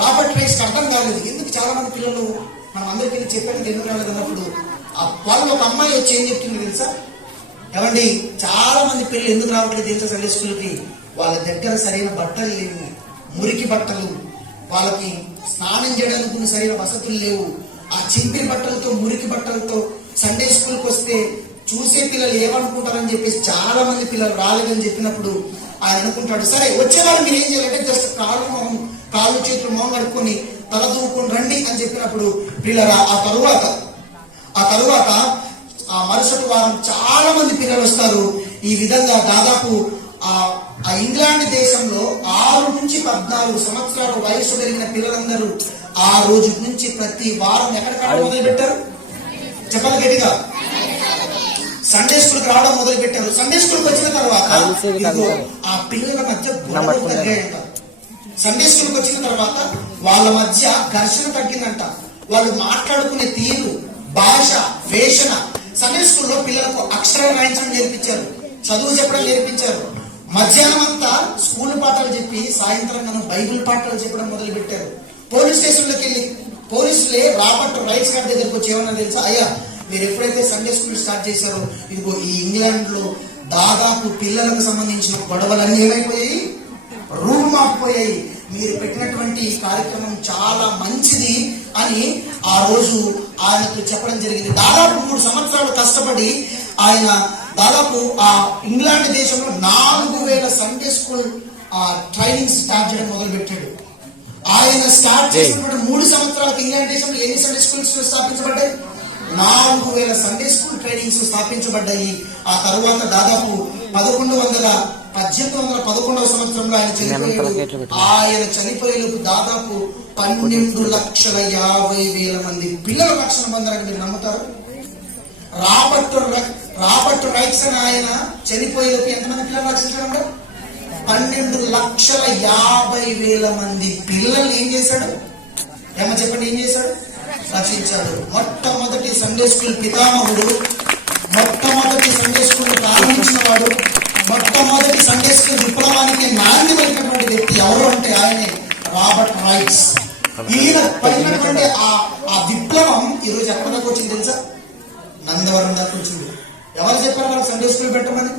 రాబర్ట్ రైట్స్ అర్థం కాలేదు, ఎందుకు చాలా మంది పిల్లలు మనం అందరికీ చెప్పడానికి ఎందుకు రాలేదు అన్నప్పుడు వాళ్ళు ఒక అమ్మాయి వచ్చి ఏం చెప్తుంది తెలుసా, ఏమండి చాలా మంది పిల్లలు ఎందుకు రావట్లేదు తెలుసా సండే స్కూల్కి, వాళ్ళ దగ్గర సరైన బట్టలు లేవు, మురికి బట్టలు, వాళ్ళకి స్నానం చేయడానికి సరైన వసతులు లేవు, ఆ చింపిరి బట్టలతో మురికి బట్టలతో సండే స్కూల్కి వస్తే చూసే పిల్లలు ఏమనుకుంటారని చెప్పేసి చాలా మంది పిల్లలు రాలేదని చెప్పినప్పుడు ఆయన అనుకుంటాడు, సరే వచ్చేవాళ్ళు మీరు ఏం చేయాలంటే జస్ట్ కాళ్ళు చేతులు మొహం కడుక్కొని తల దూకుని రండి అని చెప్పినప్పుడు పిల్లలు ఆ తరువాత ఆ మరుసటి వారం చాలా మంది పిల్లలు వస్తారు. ఈ విధంగా దాదాపు ఆ ఇంగ్లాండ్ దేశంలో 6 నుంచి 14 సంవత్సరాల వయసు కలిగిన పిల్లలందరూ ఆ రోజు నుంచి ప్రతి వారం ఎక్కడికక్కడ మొదలు పెట్టారు, చెప్పాలి గట్టిగా, సండే స్కూల్కి రావడం మొదలు పెట్టారు. సండే స్కూల్కి వచ్చిన తర్వాత ఆ పిల్లల మధ్య గొడవలు తగ్గాయంట. సండే స్కూల్కి వచ్చిన తర్వాత వాళ్ళ మధ్య ఘర్షణ తగ్గిందంట. వాళ్ళు మాట్లాడుకునే తీరు, భాష, వేషణ. సండే స్కూల్లో పిల్లలకు అక్షరాలు రాయించడం నేర్పించారు, చదువు చెప్పడం నేర్పించారు. మధ్యాహ్నం అంతా స్కూల్ పాఠాలు చెప్పి సాయంత్రం బైబిల్ పాఠాలు చెప్పడం మొదలు పెట్టారు. పోలీస్ స్టేషన్లోకి వెళ్ళి పోలీసులే రాబర్ట్ రైట్స్ గారి దగ్గరికి వచ్చి ఏమన్నా తెలుసా, అయ్యా మీరు ఎప్పుడైతే సండే స్కూల్ స్టార్ట్ చేశారో ఇదిగో ఈ ఇంగ్లాండ్ లో దాదాపు పిల్లలకు సంబంధించిన గొడవలన్నీ ఏమైపోయాయి, రూమ్ ఆగిపోయాయి. మీరు పెట్టినటువంటి ఈ కార్యక్రమం చాలా మంచిది అని ఆ రోజు ఆయనతో చెప్పడం జరిగింది. దాదాపు 3 సంవత్సరాలు కష్టపడి ఆయన దాదాపు ఆ ఇంగ్లాండ్ దేశంలో 4000 సండే స్కూల్ ట్రైనింగ్ స్టార్ట్ చేయడం మొదలు పెట్టాడు. ఆయన స్టార్ట్ చేసినప్పుడు 3 సంవత్సరాలకు ఇంగ్లాండ్ దేశంలో ఎన్ని సండే స్కూల్స్ స్థాపించబడ్డాయి? 4000 సండే స్కూల్ ట్రైనింగ్స్ స్థాపించబడ్డాయి. ఆ తర్వాత దాదాపు 1811వ సంవత్సరంలో ఆయన చనిపోయాడు. ఆయన చనిపోయేందుకు దాదాపు 12,50,000 మంది పిల్లలు రక్షణ పొందారని మీరు నమ్ముతారు? రాబర్ట్ రైట్స్ అని ఆయన చనిపోయేందుకు ఎంతమంది పిల్లలు రక్షించడం? 12,50,000 మంది పిల్లల్ని ఏం చేశాడు? ఏమో చెప్పండి, ఏం చేశాడు? రక్షించాడు. మొట్టమొదటి సండే స్కూల్ పితామహుడు, మొట్టమొదటి సండే స్కూల్ ప్రారంభించిన వాడు, మొట్టమొదటి సండే స్కూల్ విప్లవానికి నాంది పలికినటువంటి వ్యక్తి ఎవరు అంటే ఆయనే రాబర్ట్ రైట్స్. ఈయన పలికినటువంటి ఆ విప్లవం ఈరోజు ఎక్కడ దాకా వచ్చింది తెలుసా? నందవరం దాకా వచ్చింది. ఎవరు చెప్పారు వాళ్ళు సండే స్కూల్ పెట్టమని?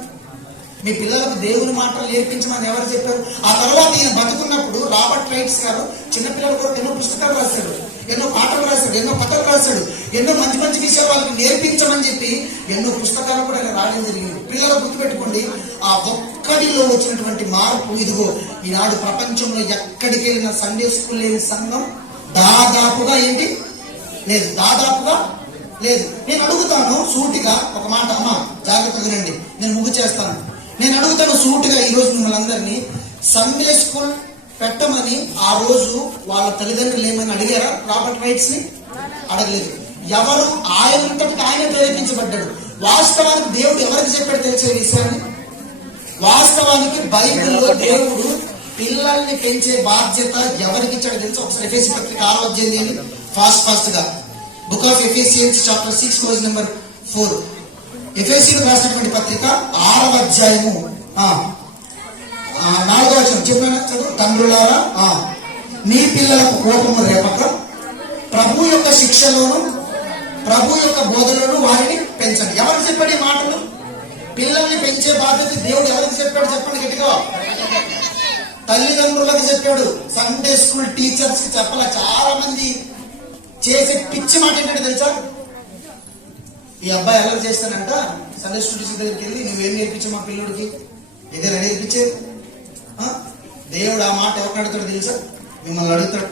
మీ పిల్లలకు దేవుని మాటలు నేర్పించమని ఎవరు చెప్పారు? ఆ తర్వాత ఈయన బతుకున్నప్పుడు రాబర్ట్ రైట్స్ గారు చిన్నపిల్లల కొరకు ఎన్నో పుస్తకాలు రాశాడు, ఎన్నో పాటలు రాశాడు, ఎన్నో కథలు రాశాడు, ఎన్నో మంచి మంచి విషయాలు వాళ్ళకి నేర్పించమని చెప్పి ఎన్నో పుస్తకాలు కూడా ఆయన రాయడం జరిగింది. పిల్లలు గుర్తుపెట్టుకోండి, ఆ ఒక్కడిలో వచ్చినటువంటి మార్పు ఇదిగో ఈనాడు ప్రపంచంలో ఎక్కడికి వెళ్ళిన సండే స్కూల్ లేని సంఘం దాదాపుగా ఏంటి లేదు, దాదాపుగా లేదు. నేను అడుగుతాను సూటిగా ఒక మాట, అమ్మ జాగ్రత్తగా వినండి, నేను ముగ్గు చేస్తాను. నేను అడుగుతాను సూటిగా ఈరోజు మిమ్మల్ని అందరినీ, సండే స్కూల్ పెట్టమని ఆ రోజు వాళ్ళ తల్లిదండ్రులు ఏమని అడిగారా? రాబర్ట్ రైట్స్ ని అడగలేదు. ఎవరు? ఆయన ప్రేరేపించబడ్డాడు. వాస్తవానికి దేవుడు ఎవరికి చెప్పాడు తెలిసే విషయాన్ని? వాస్తవానికి బైబిల్లో దేవుడు పిల్లల్ని పెంచే బాధ్యత ఎవరికి ఇచ్చాడు తెలుసు? ఒకసారి ఎఫెసీ పత్రిక 6వ అధ్యాయం ఫాస్ట్ గా book of Ephesians chapter 6 verse number 4. ఎఫెసీయులకు రాసినటువంటి పత్రిక 6వ అధ్యాయము 4వ వచనం చెప్పాను చదువు. తండ్రులారా మీ పిల్లలకు కోపము రేపక ప్రభు యొక్క శిక్షలోను ప్రభు యొక్క బోధనను వారిని పెంచండి. ఎవరికి చెప్పాడు ఈ మాటలు? పిల్లల్ని పెంచే బాధ్యత దేవుడు ఎవరికి చెప్పాడు చెప్పండి గట్టిగా? తల్లిదండ్రులకు చెప్పాడు. సండే స్కూల్ టీచర్స్ కి చెప్పాల. చాలా మంది చేసే పిచ్చి మాట ఏంటంటే తెలుసా? ఈ అబ్బాయి ఎలా చేస్తానంట సండే స్కూల్ టీచర్ దగ్గరికి వెళ్ళి నువ్వేం నేర్పించావు మా పిల్లడికి? ఏదైనా నేర్పించేది? దేవుడు ఆ మాట ఎవరిని అడుగుతాడు తెలుసా? మిమ్మల్ని అడుగుతాడు.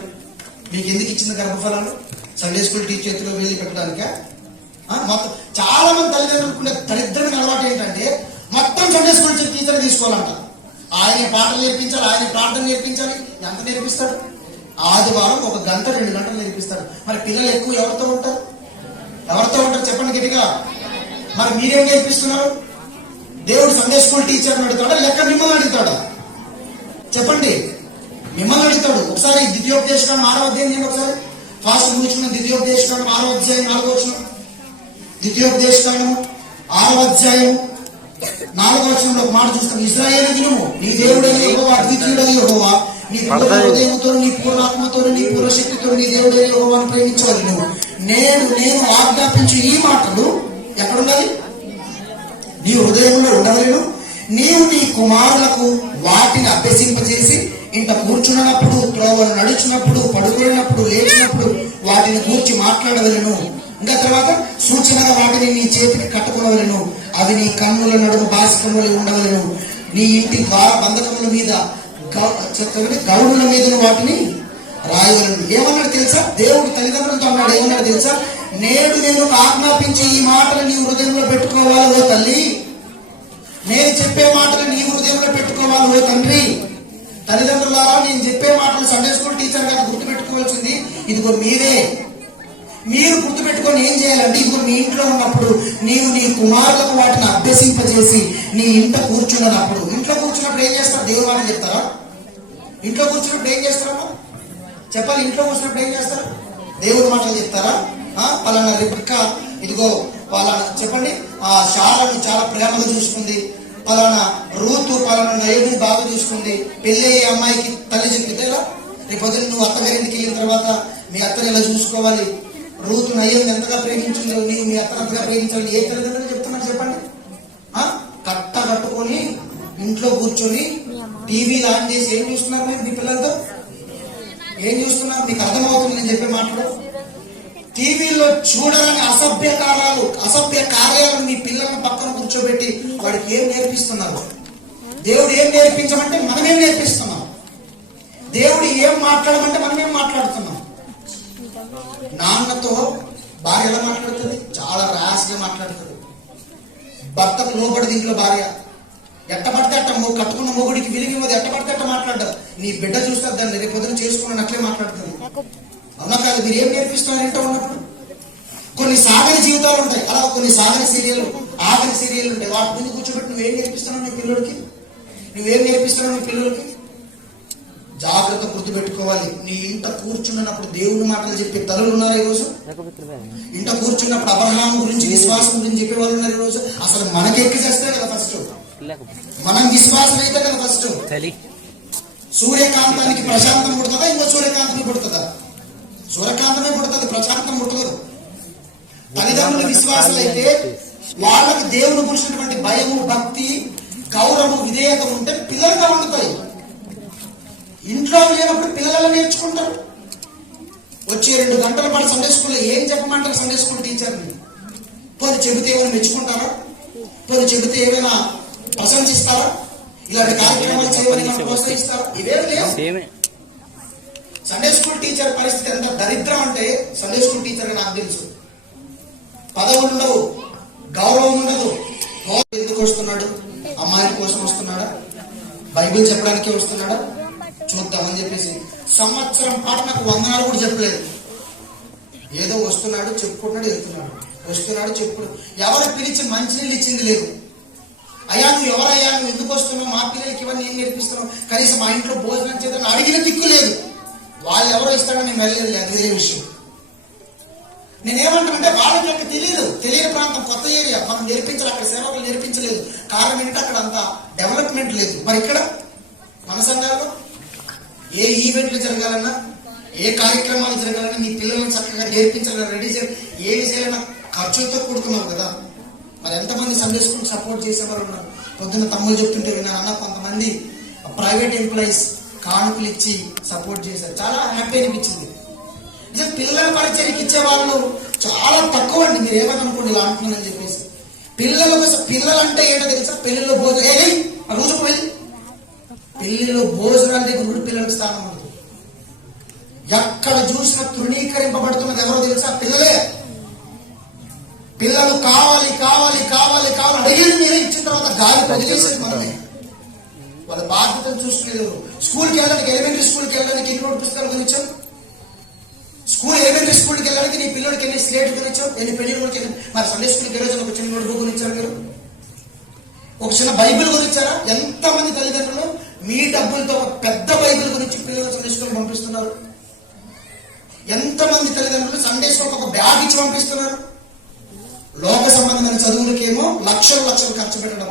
మీకు ఎందుకు ఇచ్చిన గర్భఫలాలు? సండే స్కూల్ టీచర్ చేతిలో వెళ్ళి పెట్టడానిక? మొత్తం చాలా మంది తల్లిదండ్రులు దరిద్రమైన అలవాటు ఏంటంటే మొత్తం సండే స్కూల్ టీచర్ తీసుకోవాలంట. ఆయన పాటలు నేర్పించాలి, ఆయన ప్రార్థన నేర్పించాలి. ఎంత నేర్పిస్తాడు? ఆదివారం 1 గంట 2 గంటలు నేర్పిస్తాడు. మరి పిల్లలు ఎక్కువ ఎవరితో ఉంటారు? చెప్పండి గట్టిగా. మరి మీరేం నేర్పిస్తున్నారు? దేవుడు సండే స్కూల్ టీచర్ అడుగుతాడా లేక మిమ్మల్ని అడుగుతాడా? చెప్పండి. మిమ్మల్ని అడుగుతాడు. ఒకసారి ద్వితీయోపదేశకాండం 6వ అధ్యాయం నేను ఒకసారి ఫాస్ట్ కూర్చున్న ద్వితీయోపదేశకాండం 6వ అధ్యాయం 4వ వచనం. ద్వితీయోపదేశకాండం 6వ అధ్యాయం 4వ వచనంలో ఒక మాట చూస్తాం. ఇశ్రాయేలు వినుము, నీ దేవుడైన యెహోవా అద్వితీయుడైన యెహోవా, నీ పూర్ణ హృదయంతో, నీ పూర్ణాత్మతో, నీ పూర్ణశక్తితో నీ దేవుడైన యెహోవాను ప్రేమించవలెను. నేను ఆజ్ఞాపించు ఈ మాటలు ఎక్కడుండాలి? నీ హృదయంలో ఉండవలేను. నీవు నీ కుమారులకు వాటిని అభ్యసింపజేసి ఇంట కూర్చున్నప్పుడు, త్రోవను నడుచున్నప్పుడు, పడుకున్నప్పుడు, లేచినప్పుడు వాటిని కూర్చి మాట్లాడవలను. ఇంకా తర్వాత సూచనగా వాటిని నీ చేతికి కట్టుకోవలను. అవి నీ కన్నుల నడుము బాసికములు ఉండవలను. నీ ఇంటి ద్వార బంధకముల మీద గౌడుల మీద వాటిని రాయవలను. ఏమన్నాడు తెలుసా? దేవుడు తల్లిదండ్రులతో అన్నాడు. ఏమన్నాడు తెలుసా? నేను ఆజ్ఞాపించి ఈ మాటలు నీ హృదయంలో పెట్టుకోవాలి ఓ తల్లి. నేను చెప్పే మాటలు నీ హృదయంలో పెట్టుకోవాలి ఓ తండ్రి. తల్లిదండ్రులారా, నేను చెప్పే మాటలు సండే స్కూల్ టీచర్ గారు గుర్తు పెట్టుకోవాల్సింది ఇదిగో మీరే. మీరు గుర్తు పెట్టుకొని ఏం చేయాలంటే ఇదిగో మీ ఇంట్లో ఉన్నప్పుడు నీవు నీ కుమారులకు వాటిని అభ్యసింపజేసి నీ ఇంట కూర్చున్నప్పుడు ఏం చేస్తారు? దేవుని మాట చెప్తారా? ఇంట్లో కూర్చున్నప్పుడు ఏం చేస్తారమ్మా చెప్పాలి? ఇంట్లో కూర్చున్నప్పుడు ఏం చేస్తారు? దేవుని మాటలు చెప్తారా? పలానా రిబెక్కా ఇదిగో వాళ్ళ చెప్పండి శారాను చాలా ప్రేమగా చూసుకుంది, పలానా రూతు పలానా నయోమి బాగా చూసుకుంది. పెళ్లి అయ్యే అమ్మాయికి తల్లి చెప్పితే రేపు పొద్దున నువ్వు అత్తగారింటికి వెళ్ళిన తర్వాత మీ అత్తని ఇలా చూసుకోవాలి. రూతు నయోమి ఎంతగా ప్రేమించిందో నీవు మీ అత్తను అంతగా ప్రేమించాలి. ఏ తల్లిదండ్రులు చెప్తున్నారు చెప్పండి? కట్టుకొని ఇంట్లో కూర్చొని టీవీలు ఆన్ చేసి ఏం చూస్తున్నారు మీరు మీ పిల్లలతో? ఏం చూస్తున్నారు? మీకు అర్థమవుతుంది నేను చెప్పే మాటలు. టీవీలో చూడాలని అసభ్య కార్యాలను మీ పిల్లలను పక్కన కూర్చోబెట్టి వాడికి ఏం నేర్పిస్తున్నారు? దేవుడు ఏం నేర్పించమంటే మనమేం నేర్పిస్తున్నాం? దేవుడు ఏం మాట్లాడమంటే మనమేం మాట్లాడుతున్నాం? నాన్నతో భార్య ఎలా మాట్లాడుతుంది? చాలా ర్యాష్ గా మాట్లాడుతుంది. భర్తకు లోబడి ఇంట్లో భార్య ఎట్టబడితే అట్ట కట్టుకున్న మొగుడికి విలువివ్వదు, ఎట్టబడితే అట్ట మాట్లాడదు. నీ బిడ్డ చూస్తారు దాన్ని రేపు పొద్దున చేసుకున్నాను అట్లే మాట్లాడుతుంది. అవునా కాదు? మీరు ఏం నేర్పిస్తున్నారు ఇంట్లో ఉన్నప్పుడు? కొన్ని సాగని జీవితాలు ఉంటాయి, అలా కొన్ని సాగని సీరియల్ ఆగని సీరియల్ ఉంటాయి. వాటి ముందు కూర్చోబెట్టి నువ్వేం నేర్పిస్తున్నావు నీ పిల్లలకి? నువ్వేం నేర్పిస్తున్నావు నీ పిల్లలకి? జాగ్రత్త గుర్తుపెట్టుకోవాలి. నీ ఇంట కూర్చున్నప్పుడు దేవుని మాటలు చెప్పే తల్లులు ఉన్నారు ఈరోజు. ఇంట కూర్చున్నప్పుడు అబ్రహాం గురించి విశ్వాసం గురించి చెప్పే వాళ్ళు ఉన్నారు ఈరోజు. అసలు మనకెక్కి చేస్తే కదా ఫస్ట్, మనం విశ్వాసం అయితే కదా ఫస్ట్. సూర్యకాంతానికి ప్రశాంతం పుడుతుందా? ఇంకో సూర్యకాంతం పుడుతుందా? సూర్యకాంతమే పుడుతుంది, ప్రశాంతం పుట్టదు. తల్లిదండ్రుల విశ్వాసాలు అయితే వాళ్ళకి దేవుని గురించినటువంటి భయము, భక్తి, గౌరవం, విధేయత ఉంటే పిల్లలుగా వండుతాయి. ఇంట్లో లేనప్పుడు పిల్లలు నేర్చుకుంటారు. వచ్చే 2 గంటల పాటు సండే స్కూల్లో ఏం చెప్పమంటారు సండే స్కూల్ టీచర్ని? పోనీ చెబితే ఏమైనా మెచ్చుకుంటారా? పోనీ చెబితే ఏమైనా ప్రశంసిస్తారా? ఇలాంటి కార్యక్రమాలు చేయమని ప్రోత్సహిస్తారా? ఇవేమి లేవు. సండే స్కూల్ టీచర్ పరిస్థితి ఎంత దరిద్రం అంటే, సండే స్కూల్ టీచర్ నాకు తెలుసు, పదవులు ఉండవు, గౌరవం ఉండదు. ఎందుకు వస్తున్నాడు? అమ్మాయిల కోసం వస్తున్నాడా? బైబిల్ చెప్పడానికే వస్తున్నాడా? చూద్దామని చెప్పేసి సంవత్సరం పాటు నాకు వందనాలు కూడా చెప్పలేదు. ఏదో వస్తున్నాడు, చెప్పుకుంటున్నాడు, వెళ్తున్నాడు, వస్తున్నాడు, చెప్పుడు. ఎవరు పిలిచి మంచినీళ్ళు ఇచ్చింది లేదు. అయ్యా నువ్వు ఎవరయ్యా, నువ్వు ఎందుకు వస్తున్నావు, మా పిల్లలకి ఇవన్నీ ఏం నేర్పిస్తున్నావు, కనీసం మా ఇంట్లో భోజనం చేద్దాం అడిగిన దిక్కు లేదు. వాళ్ళు ఎవరో ఇస్తాడని నేను వెళ్ళలేదు, అది వేరే విషయం. నేనేమంటానంటే వాళ్ళకి తెలియని ప్రాంతం, కొత్త ఏరియా, మనం నేర్పించాలి, అక్కడ సేవకులు నేర్పించలేదు. కారణం ఏంటంటే అక్కడ అంత డెవలప్మెంట్ లేదు. మరి ఇక్కడ మన సంఘాల్లో ఏ ఈవెంట్లు జరగాలన్నా, ఏ కార్యక్రమాలు జరగాలన్నా నీ పిల్లలను చక్కగా నేర్పించాలన్నా, రెడీ చేయాలి, ఏమి చేయాలన్నా ఖర్చుతో కూడుకున్నావు కదా. మరి ఎంతమంది సండే స్కూల్ సపోర్ట్ చేసేవారు ఉన్నారు? పొద్దున్న తమ్ముళ్ళు చెప్తుంటే విన్నాను అన్న, కొంతమంది ప్రైవేట్ ఎంప్లాయీస్ కానుకలు ఇచ్చి సపోర్ట్ చేశారు. చాలా హ్యాపీ అనిపించింది. పిల్లల పరిచయకి ఇచ్చే వాళ్ళు చాలా తక్కువ అండి. మీరు ఏమని అనుకోండి ఇలా అంటున్నానని చెప్పేసి. పిల్లలు అంటే ఏంటో తెలుసా? పెళ్లిలో భోజనం రోజుకు వెళ్ళి పెళ్లిలో భోజనాల దగ్గర కూడా పిల్లలకు స్థానం ఉంటుంది. ఎక్కడ చూసినా తృణీకరింపబడుతున్నది ఎవరో తెలుసా? పిల్లలే. పిల్లలు కావాలి కావాలి కావాలి కావాలి అడిగేది మీరే, ఇచ్చిన తర్వాత గాలి వదిలేసేది మనమే. వాళ్ళ బాధ్యతలు చూసుకునేది. స్కూల్కి వెళ్ళడానికి, ఎలిమెంటరీ స్కూల్కి వెళ్ళడానికి ఎన్ని నోట్ పుస్తకాలు కొనిచ్చాం? ఎలిమెంటరీ స్కూల్కి వెళ్ళడానికి నీ పిల్లలకి ఎన్ని స్లేట్ కొనిచ్చాం? ఎన్ని పెళ్లి కొనిచ్చారు? మరి సండే స్కూల్కి వెళ్ళి ఒక చిన్న నోట్ బుక్ కొనిచ్చారు మీరు? ఒక చిన్న బైబిల్ కొనిచ్చారా? ఎంతమంది తల్లిదండ్రులు మీ డబ్బులతో ఒక పెద్ద బైబిల్ గురించి పిల్లలు సండే స్కూల్ పంపిస్తున్నారు? ఎంతమంది తల్లిదండ్రులు సండే స్కూల్ ఒక బ్యాగ్ ఇచ్చి పంపిస్తున్నారు? లోక సంబంధమైన చదువులకేమో లక్షలు ఖర్చు పెట్టడం,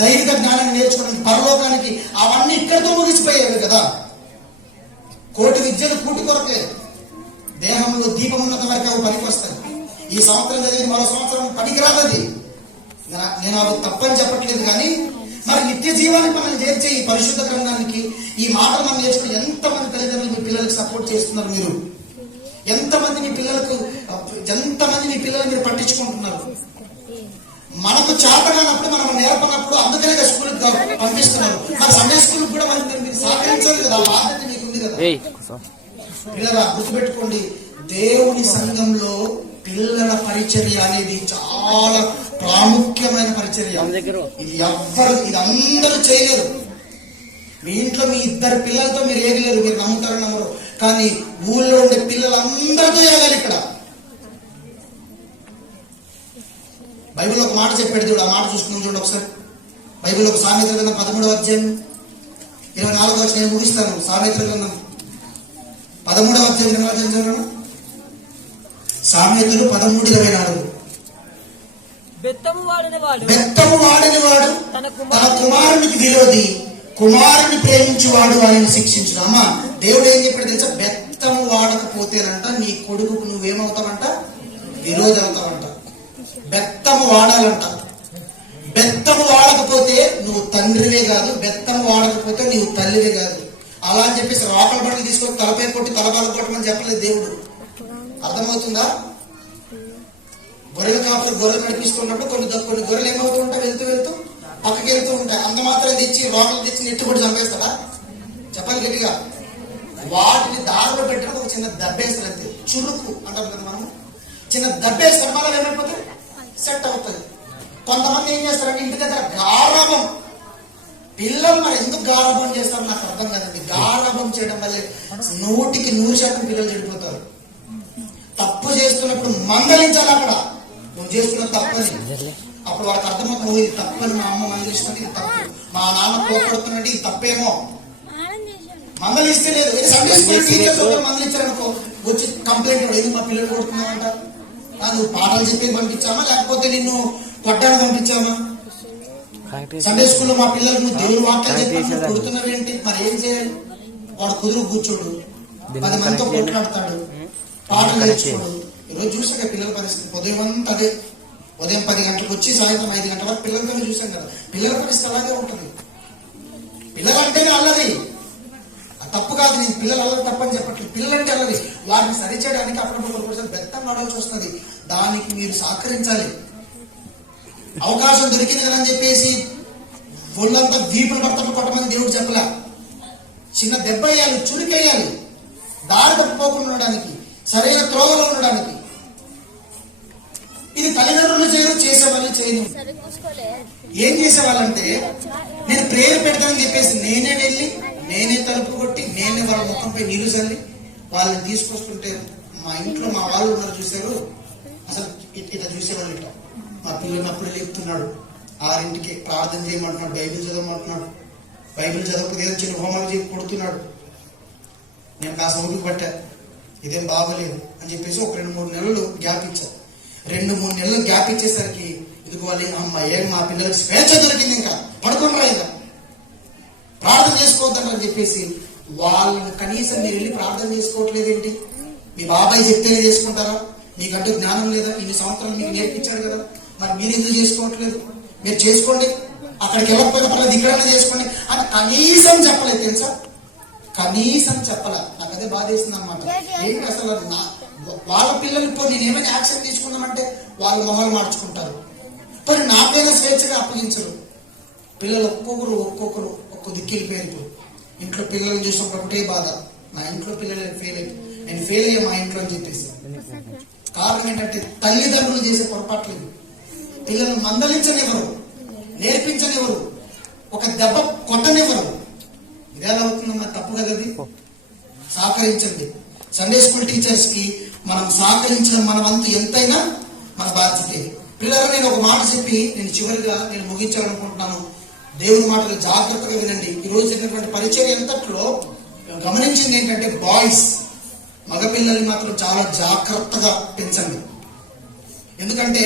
దైవిక జ్ఞానాన్ని నేర్చుకోవడానికి, పరలోకానికి, అవన్నీ ఇక్కడితో ముగిసిపోయాయి కదా. కోటి విద్యలు కూటి కొరకే. దేహంలో దీపం ఉన్నంత వరకు అవి పనికి వస్తాయి. ఈ సంవత్సరం చదివి మరో సంవత్సరం పనికిరాదది. నేను అవి తప్పని చెప్పట్లేదు, కానీ మరి నిత్య జీవానికి మనం చేర్చే ఈ పరిశుద్ధ గ్రంథానికి ఈ మాటలు మనం నేర్చుకుని ఎంతమంది తల్లిదండ్రులు మీ పిల్లలకు సపోర్ట్ చేస్తున్నారు? మీరు ఎంతమంది మీ పిల్లలు మీరు పట్టించుకుంటున్నారు? మనకు చేతగానప్పుడు, మనం నేర్పనప్పుడు అందుకనే స్కూల్కి పంపిస్తున్నారు. మరి సండే స్కూల్ కూడా మీరు సహకరించాలి కదా, బాధ్యత మీకు ఉంది కదా. పిల్లల గుర్తుపెట్టుకోండి, దేవుని సంఘంలో పిల్లల పరిచర్య అనేది చాలా ప్రాముఖ్యమైన పరిచర్య. ఇది అందరూ చేయలేరు. మీ ఇంట్లో మీ 2 పిల్లలతో మీరు ఏగలేరు, మీరు నమ్ముతారు నమ్మరు, కానీ ఊళ్ళో ఉండే పిల్లలందరితో ఏగాలి. ఇక్కడ బైబిల్లో ఒక మాట చెప్పాడు దేవుడు, ఆ మాట చూసుకున్నాం చూడండి ఒకసారి. బైబిల్లో ఒక సామెతల గ్రంథం 13వ అధ్యాయం 24వ వచనం, నేను ముగిస్తాను. సామెతల గ్రంథం 13వ అధ్యాయం 24వ. సామెతలు 13:24. బెత్తము వాడిన వాడు తన కుమారునికి విరోధి, కుమారుని ప్రేమించువాడు ఆయన శిక్షించును. అమ్మ, దేవుడు ఏం చెప్పాడు తెలుసా? బెత్తము వాడకపోతేనంట నీ కొడుకుకు నువ్వేమవుతావంట? విరోధి అవుతావంట. బెత్తము వాడాలంట. బెత్తము వాడకపోతే నువ్వు తండ్రివే కాదు, బెత్తము వాడకపోతే నీవు తల్లివే కాదు. అలా అని చెప్పేసి రోకల బండ్లు తీసుకొని తలపై కొట్టి తలబాల కొట్టమని చెప్పలేదు దేవుడు. అర్థమవుతుందా? గొర్రెల కాపులు గొర్రెలు నడిపిస్తున్నప్పుడు కొన్ని గొర్రెలు ఏమవుతూ ఉంటాయి, వెళ్తూ వెళ్తూ పక్కకి వెళ్తూ ఉంటాయి. అంత మాత్రం తెచ్చి రోకలు తెచ్చి నెట్టుబడి చంపేస్తాడా? చెప్పాలి గట్టిగా. వాటిని దారిలో పెట్టడం ఒక చిన్న దబ్బేస్తారు అంతే. చురుకు అంటారు కదా మనం, చిన్న దబ్బేస్తారు. మళ్ళీ ఏమైపోతే సెట్ అవుతుంది. కొంతమంది ఏం చేస్తారంటే ఇంటి దగ్గర గారాబం, పిల్లలు మరి ఎందుకు గారాబం చేస్తారు నాకు అర్థం కాదండి. గారాబం చేయడం వల్ల 100% పిల్లలు చెడిపోతారు. తప్పు చేస్తున్నప్పుడు మందలించాలి. అక్కడ నువ్వు చేస్తున్న తప్పని అప్పుడు వాళ్ళకి అర్థమవుతుంది, ఇది తప్పని మా అమ్మ మందలిస్తుంది, ఇది తప్పు, మా నాన్న కోపడుతున్నాడు, ఇది తప్పేమో. మందలిస్తే లేదు. సండే స్కూల్ టీచర్స్ మందలించారనుకో, వచ్చి కంప్లైంట్ ఇది మా పిల్లలు కొడుతున్నావు అంట. నువ్వు పాఠాలు చెప్పి పంపించామా లేకపోతే నిన్ను కొట్టడానికి పంపించామా? సండే స్కూల్లో మా పిల్లలు నువ్వు దేవుడు వాక్యాలు చెప్పి కొడుతున్నావు ఏంటి? మరి ఏం చేయాలి? వాడు కుదురు కూర్చోడు, 10 మందితో కొట్లాడతాడు, పాటలు నేర్చుకోడు. ఈరోజు చూసాక పిల్లల పరిస్థితి ఉదయం అంతా అదే. ఉదయం 10 గంటలకు వచ్చి సాయంత్రం 5 గంటల వరకు పిల్లలతో చూసాం కదా. పిల్లల పరిస్థితి అలాగే ఉంటుంది. పిల్లలంటేనే అల్లరి, తప్పు కాదు. నేను పిల్లలు అల్లరి తప్పని చెప్పట్లేదు. పిల్లలంటే అల్లరి. వాటిని సరిచేయడానికి అప్పుడప్పుడు బెత్తం నడవలసి వస్తుంది. దానికి మీరు సహకరించాలి. అవకాశం దొరికింది కదా అని చెప్పేసి ఒళ్ళంతా వీపులు భర్తలు కొట్టమని దేవుడు చెప్పలే. చిన్న దెబ్బ వేయాలి, చురుకేయాలి, దారి తప్పిపోకుండా ఉండడానికి, సరైన త్రోవలో ఉండడానికి. ఇది తల్లిదండ్రులు చేయరు, చేసేవాళ్ళు చేయను. ఏం చేసేవాళ్ళంటే నేను ప్రేయర్ పెడతానని చెప్పేసి నేనే వెళ్ళి నేనే తలుపు కొట్టి నేనే వాళ్ళ ముఖంపై నీళ్లు చల్లి వాళ్ళని తీసుకొస్తుంటే మా ఇంట్లో మా వాళ్ళు ఉన్నారు చూసారు, అసలు ఇట్లా చూసేవాళ్ళు. ఇట్లా మా పిల్లలు అప్పుడు లేపుతున్నాడు, 6ంటికి ప్రార్థన చేయమంటున్నాడు, బైబిల్ చదవమంటున్నాడు, బైబిల్ చదవకపోతే ఏదో చిన్న హోమాలు చేసి కొడుతున్నాడు. నేను కాస్త ఓపిక పట్టా, ఇదేం బాగోలేదు అని చెప్పేసి ఒక 2-3 నెలలు గ్యాప్ ఇచ్చాను. 2-3 నెలలు గ్యాప్ ఇచ్చేసరికి ఇదిగో వాళ్ళు అమ్మాయి మా పిల్లలకి స్వేచ్ఛ దొరికింది, ఇంకా పడుకుంటారా, ఇంకా ప్రార్థన చేసుకోవద్దంటారని చెప్పేసి వాళ్ళని కనీసం మీరు వెళ్ళి ప్రార్థన చేసుకోవట్లేదేంటి? మీ బాబాయ్ చెప్తేనే చేసుకుంటారా? మీకంటూ జ్ఞానం లేదా? ఇన్ని సంవత్సరాలు మీకు నేర్పించాడు కదా, మరి మీరు ఎందుకు చేసుకోవట్లేదు? మీరు చేసుకోండి, అక్కడికి వెళ్ళకపోయినా పర్లేదు, ఇక్కడైనా చేసుకోండి అని కనీసం చెప్పలేదు. తెలుసా, కనీసం చెప్పలే. నాకు అదే బాధేస్తుంది అనమాట. ఏంటి అసలు వాళ్ళ పిల్లలు ఇప్పుడు నేను ఏమైనా యాక్షన్ తీసుకున్నామంటే వాళ్ళు మొహాలు మార్చుకుంటారు. మరి నాకైనా స్వేచ్ఛగా అప్పగించరు. పిల్లలు ఒక్కొక్కరు ఒక్క దిక్కెళ్ళిపోయారు. ఇంట్లో పిల్లల్ని చూసినప్పుడు ఒకటే బాధ, నా ఇంట్లో పిల్లలు నేను ఫెయిల్ అయ్యా మా ఇంట్లో అని చెప్పేసి. కారణం ఏంటంటే తల్లిదండ్రులు చేసే పొరపాట్లేదు. పిల్లలు మందలించనివ్వరు, నేర్పించనివ్వరు, ఒక దెబ్బ కొట్టనివ్వరు. ఇదేలా అవుతుందమ్మా? తప్పు కదది. సహకరించండి. సండే స్కూల్ టీచర్స్ కి మనం సహకరించడం మన వంతు ఎంతైనా మన బాధ్యత. పిల్లలు నేను ఒక మాట చెప్పి నేను చివరిగా ముగించాలనుకుంటున్నాను. దేవుని మాటలు జాగ్రత్తగా వినండి. ఈ రోజు జరిగినటువంటి పరిచర్య ఎంతట్లో గమనించింది ఏంటంటే బాయ్స్, మగపిల్లల్ని మాత్రం చాలా జాగ్రత్తగా పెంచండి. ఎందుకంటే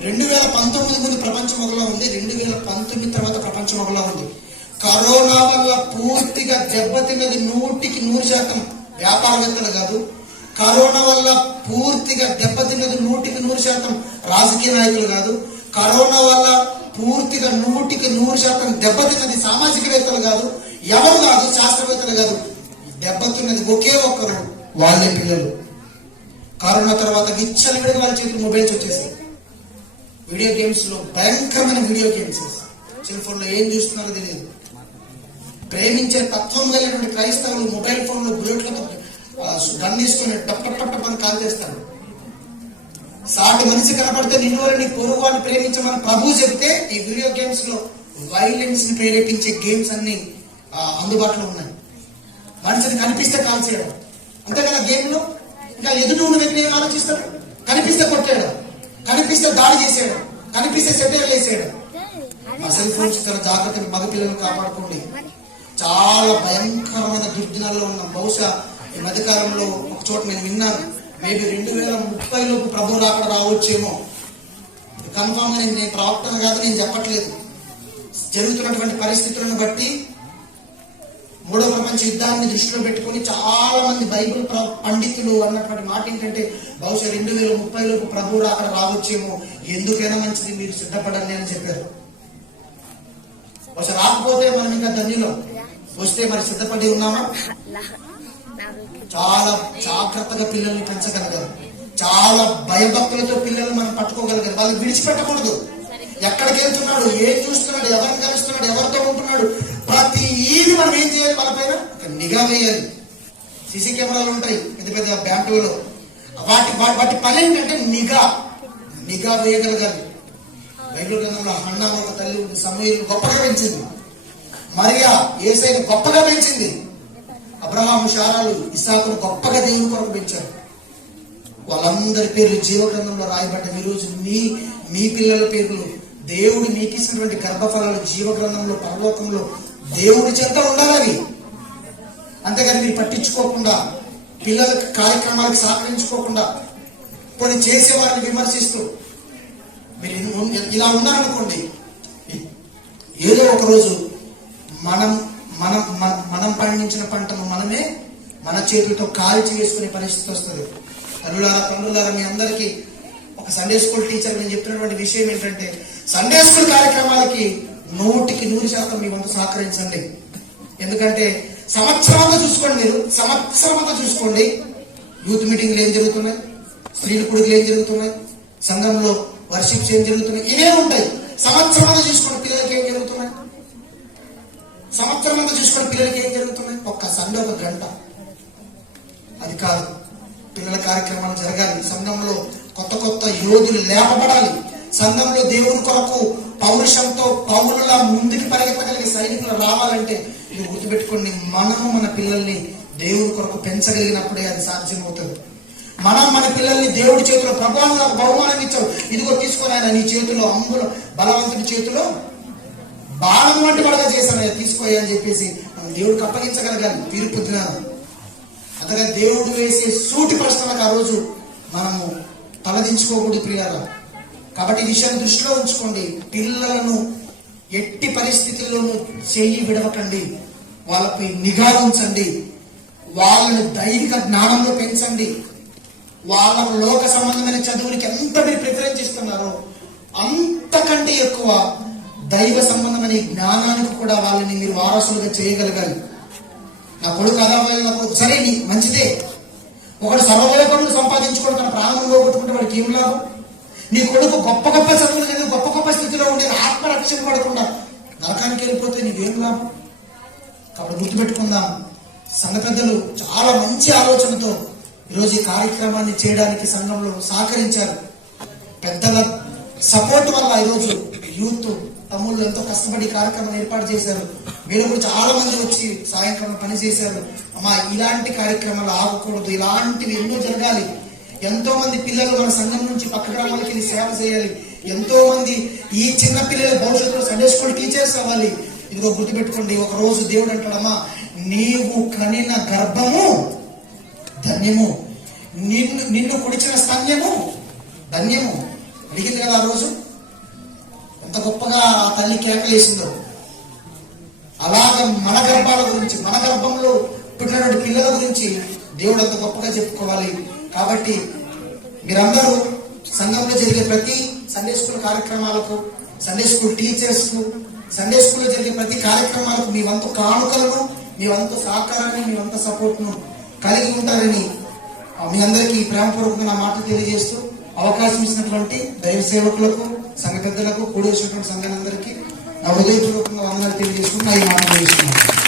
2019 ముందు ప్రపంచం ఒకలా ఉంది, 2019 తర్వాత ప్రపంచం ఒకలా ఉంది. కరోనా వల్ల పూర్తిగా దెబ్బతిన్నది 100% వ్యాపారవేత్తలు కాదు. కరోనా వల్ల పూర్తిగా దెబ్బతిన్నది 100% రాజకీయ నాయకులు కాదు. కరోనా వల్ల పూర్తిగా 100% దెబ్బతిన్నది సామాజికవేత్తలు కాదు, ఎవరు కాదు, శాస్త్రవేత్తలు కాదు. దెబ్బతిన్నది ఒకే ఒక్కరు, వాళ్ళే పిల్లలు. కరోనా తర్వాత విచ్చలవిడిగా వాళ్ళ చేతులు మొబైల్స్ వచ్చేసాయి. వీడియో గేమ్స్ లో భయంకరమైన వీడియో గేమ్స్, సెల్ ఫోన్ లో ఏం చూస్తున్నారో తెలియదు. ప్రేమించే తత్వం కలిగినటువంటి క్రైస్తవులు మొబైల్ ఫోన్ లో బుల్లెట్లతో గన్ తీసుకుని టప్ అని కాల్ చేస్తారు. సాటి మనిషి కనపడితే నిన్ను పొరుగు అని ప్రేమించమని ప్రభు చెప్తే ఈ వీడియో గేమ్స్ లో వైలెన్స్ ని ప్రేరేపించే గేమ్స్ అన్ని అందుబాటులో ఉన్నాయి. మనిషిని కనిపిస్తే కాల్ చేయడం అంతే కదా గేమ్ లో. ఇంకా ఎదుటి ఉన్న వ్యక్తి ఏం ఆలోచిస్తాడు? కనిపిస్తే కొట్టేయడం, కనిపిస్తే దాడి చేసేయడం, కనిపిస్తే సెటైర్లు వేసేయడం. మా సెల్ ఫోన్స్ చాలా జాగ్రత్తగా మగపిల్లలను కాపాడుకోండి. చాలా భయంకరమైన దుర్దినాల్లో ఉన్నాం. బహుశా ఈ మధ్యకాలంలో ఒక చోట నేను విన్నాను, మేబీ 2030 లోపు ప్రభు రాకడ రావచ్చేమో. కన్ఫామ్ గా నేను ప్రవక్తను కాదు, నేను చెప్పట్లేదు. జరుగుతున్నటువంటి పరిస్థితులను బట్టి 3వ ప్రపంచ యుద్ధాన్ని దృష్టిలో పెట్టుకుని చాలా మంది బైబిల్ పండితులు అన్నటువంటి మాట ఏంటంటే బహుశా 2030 లోపు ప్రభు రాకడ రావచ్చేమో, ఎందుకైనా మంచిది మీరు సిద్ధపడండి అని చెప్పారు. బహుశా రాకపోతే మనం ఇంకా ధన్యులం. వస్తే మరి సిద్ధపడి ఉన్నామా? చాలా జాగ్రత్తగా పిల్లల్ని పెంచగలగాలి. చాలా భయభక్తులతో పిల్లల్ని మనం పట్టుకోగలగాలి. వాళ్ళని విడిచిపెట్టకూడదు. ఎక్కడికి వెళ్తున్నాడు, ఏం చూస్తున్నాడు, ఎవరిని కలుస్తున్నాడు, ఎవరితో ఉంటున్నాడు, ప్రతి ఈది మనం ఏం చేయాలి? వాళ్ళపైన ఒక నిఘా వేయాలి. సీసీ కెమెరాలు ఉంటాయి పెద్ద పెద్ద బ్యాంకులలో. వాటి పని ఏంటంటే నిఘా వేయగలగాలి. బైబిల్ గ్రంథంలో హన్నా ఒక తల్లి సమూయేలును గొప్పగా పెంచింది. మరియా యేసయ్యను గొప్పగా పెంచింది. అబ్రహాము శారాలు ఇస్సాకును గొప్పగా దేవుని కొరకు పెంచారు. వాళ్ళందరి పేర్లు జీవగ్రంథంలో రాయబడ్డాయి. ఈరోజు మీ పిల్లల పేర్లు దేవుడు మీకు ఇచ్చినటువంటి గర్భఫలాలు జీవగ్రంథంలో పరలోకంలో దేవుడి చేత ఉండాలి. అంతేగాని మీరు పట్టించుకోకుండా, పిల్లల కార్యక్రమాలకు సహకరించుకోకుండా, కొన్ని చేసేవారిని విమర్శిస్తూ మీరు ఇలా ఉన్నారనుకోండి, ఏదో ఒక రోజు మనం పండించిన పంటను మనమే మన చేతులతో కాల్చి వేసుకునే పరిస్థితి వస్తుంది. తల్లులారా, తండ్రులారా, మీ అందరికీ ఒక సండే స్కూల్ టీచర్ నేను చెప్తున్నటువంటి విషయం ఏంటంటే, సండే స్కూల్ కార్యక్రమాలకి 100% మీ వంతు సహకరించండి. ఎందుకంటే సంవత్సరం అంతా చూసుకోండి. మీరు సంవత్సరం అంతా చూసుకోండి. యూత్ మీటింగ్లు ఏం జరుగుతున్నాయి, స్త్రీల కొడుకులు ఏం జరుగుతున్నాయి, సంఘంలో వర్షిప్స్ ఏం జరుగుతున్నాయి, ఇవే ఉంటాయి. సంవత్సరం అంతా చూసుకోండి పిల్లలకి ఏం జరుగుతున్నాయి. సంవత్సరం అంతా చూసుకోండి పిల్లలకి ఏం జరుగుతున్నాయి. ఒక్క సండే ఒక గంట అది కాదు. పిల్లల కార్యక్రమాలు జరగాలి. సంఘంలో కొత్త యోధులు లేపబడాలి. సంఘంలో దేవుని కొరకు పౌరుషంతో పౌరులా ముందుకు పరిగెత్తగలిగే సైనికులు రావాలంటే ఇది గుర్తుపెట్టుకోండి, మనము మన పిల్లల్ని దేవుని కొరకు పెంచగలిగినప్పుడే అది సాధ్యమవుతుంది. మనం మన పిల్లల్ని దేవుడి చేతిలో, ప్రభువు నాకు బహుమానం ఇచ్చావు, ఇదిగో తీసుకొని ఆయన నీ చేతిలో, అంబులో బలవంతుడి చేతిలో బాణం వంటి పడగా చేశాను, తీసుకోయా అని చెప్పేసి మనం దేవుడికి అప్పగించగలగాలి. తీర్పు దినాలు అంతగా దేవుడు వేసే సూటి ప్రశ్నలకు ఆ రోజు మనము తలదించుకోకూడదు ప్రియారా. కాబట్టి ఈ విషయాన్ని దృష్టిలో ఉంచుకోండి. పిల్లలను ఎట్టి పరిస్థితుల్లోనూ చెయ్యి విడవకండి. వాళ్ళపై నిఘా ఉంచండి. వాళ్ళను దైవిక జ్ఞానంలో పెంచండి. వాళ్ళకు లోక సంబంధమైన చదువులకి ఎంత మీరు ప్రిఫరెన్స్ ఇస్తున్నారో అంతకంటే ఎక్కువ దైవ సంబంధమైన జ్ఞానానికి కూడా వాళ్ళని మీరు వారసులుగా చేయగలగాలి. నా కొడుకు అదాబాయి సరే, నీ మంచిదే. ఒకడు సర్వలోకమును సంపాదించుకోవడం తన ప్రాణం పోగొట్టుకుంటే వాడికి ఏం లాభం? నీ కొడుకు గొప్ప చదువులు చదివి గొప్ప స్థితిలో ఉండే ఆత్మరక్షణ పడకుండా నరకానికి వెళ్ళిపోతే నీకేం లాభం? కాబట్టి గుర్తుపెట్టుకుందాం. సంఘ పెద్దలు చాలా మంచి ఆలోచనతో ఈరోజు ఈ కార్యక్రమాన్ని చేయడానికి సంఘంలో సహకరించారు. పెద్దల సపోర్ట్ వల్ల ఈరోజు యూత్ తమ్ముళ్ళు ఎంతో కష్టపడి కార్యక్రమం ఏర్పాటు చేశారు. మీరు కూడా చాలా మంది వచ్చి సాయంకాలం పని చేశారు. అమ్మా, ఇలాంటి కార్యక్రమాలు ఆగకూడదు, ఇలాంటివి ఎన్నో జరగాలి. ఎంతో మంది పిల్లలు మన సంఘం నుంచి పక్క గ్రామాలకి వెళ్ళి సేవ చేయాలి. ఎంతో మంది ఈ చిన్న పిల్లల భవిష్యత్తులో సండే స్కూల్ టీచర్స్ అవ్వాలి. ఇదిగో గుర్తుపెట్టుకోండి, ఒక రోజు దేవుడు అంటాడమ్మా, నీవు కనిన గర్భము ధన్యము, నిన్ను కుడిచిన స్తన్యము ధన్యము. అడిగింది కదా ఆ రోజు, ఎంత గొప్పగా ఆ తల్లి కేకలేసిందో. అలాగ మన గర్భాల గురించి, మన గర్భంలో పుట్టినటువంటి పిల్లల గురించి దేవుడు అంత గొప్పగా చెప్పుకోవాలి. కాబట్టి మీరందరూ సంఘంలో జరిగే ప్రతి సండే స్కూల్ కార్యక్రమాలకు, సండే స్కూల్ టీచర్స్ కు, సండే స్కూల్లో జరిగే ప్రతి కార్యక్రమాలకు మీ వంతు కానుకలను, మీ వంతు సహకారాన్ని, మీ వంతు సపోర్ట్ ను కలిగి ఉంటారని మీ అందరికీ ప్రేమపూర్వకంగా నా మాటలు తెలియజేస్తూ, అవకాశం ఇచ్చినటువంటి దైవ సేవకులకు, సంఘ పెద్దలకు, కూడి వచ్చినటువంటి సంఘాలందరికీ నా హృదయపూర్వకంగా వందనాలు తెలియజేస్తూ నా ఈ మాటలు చేస్తున్నాను.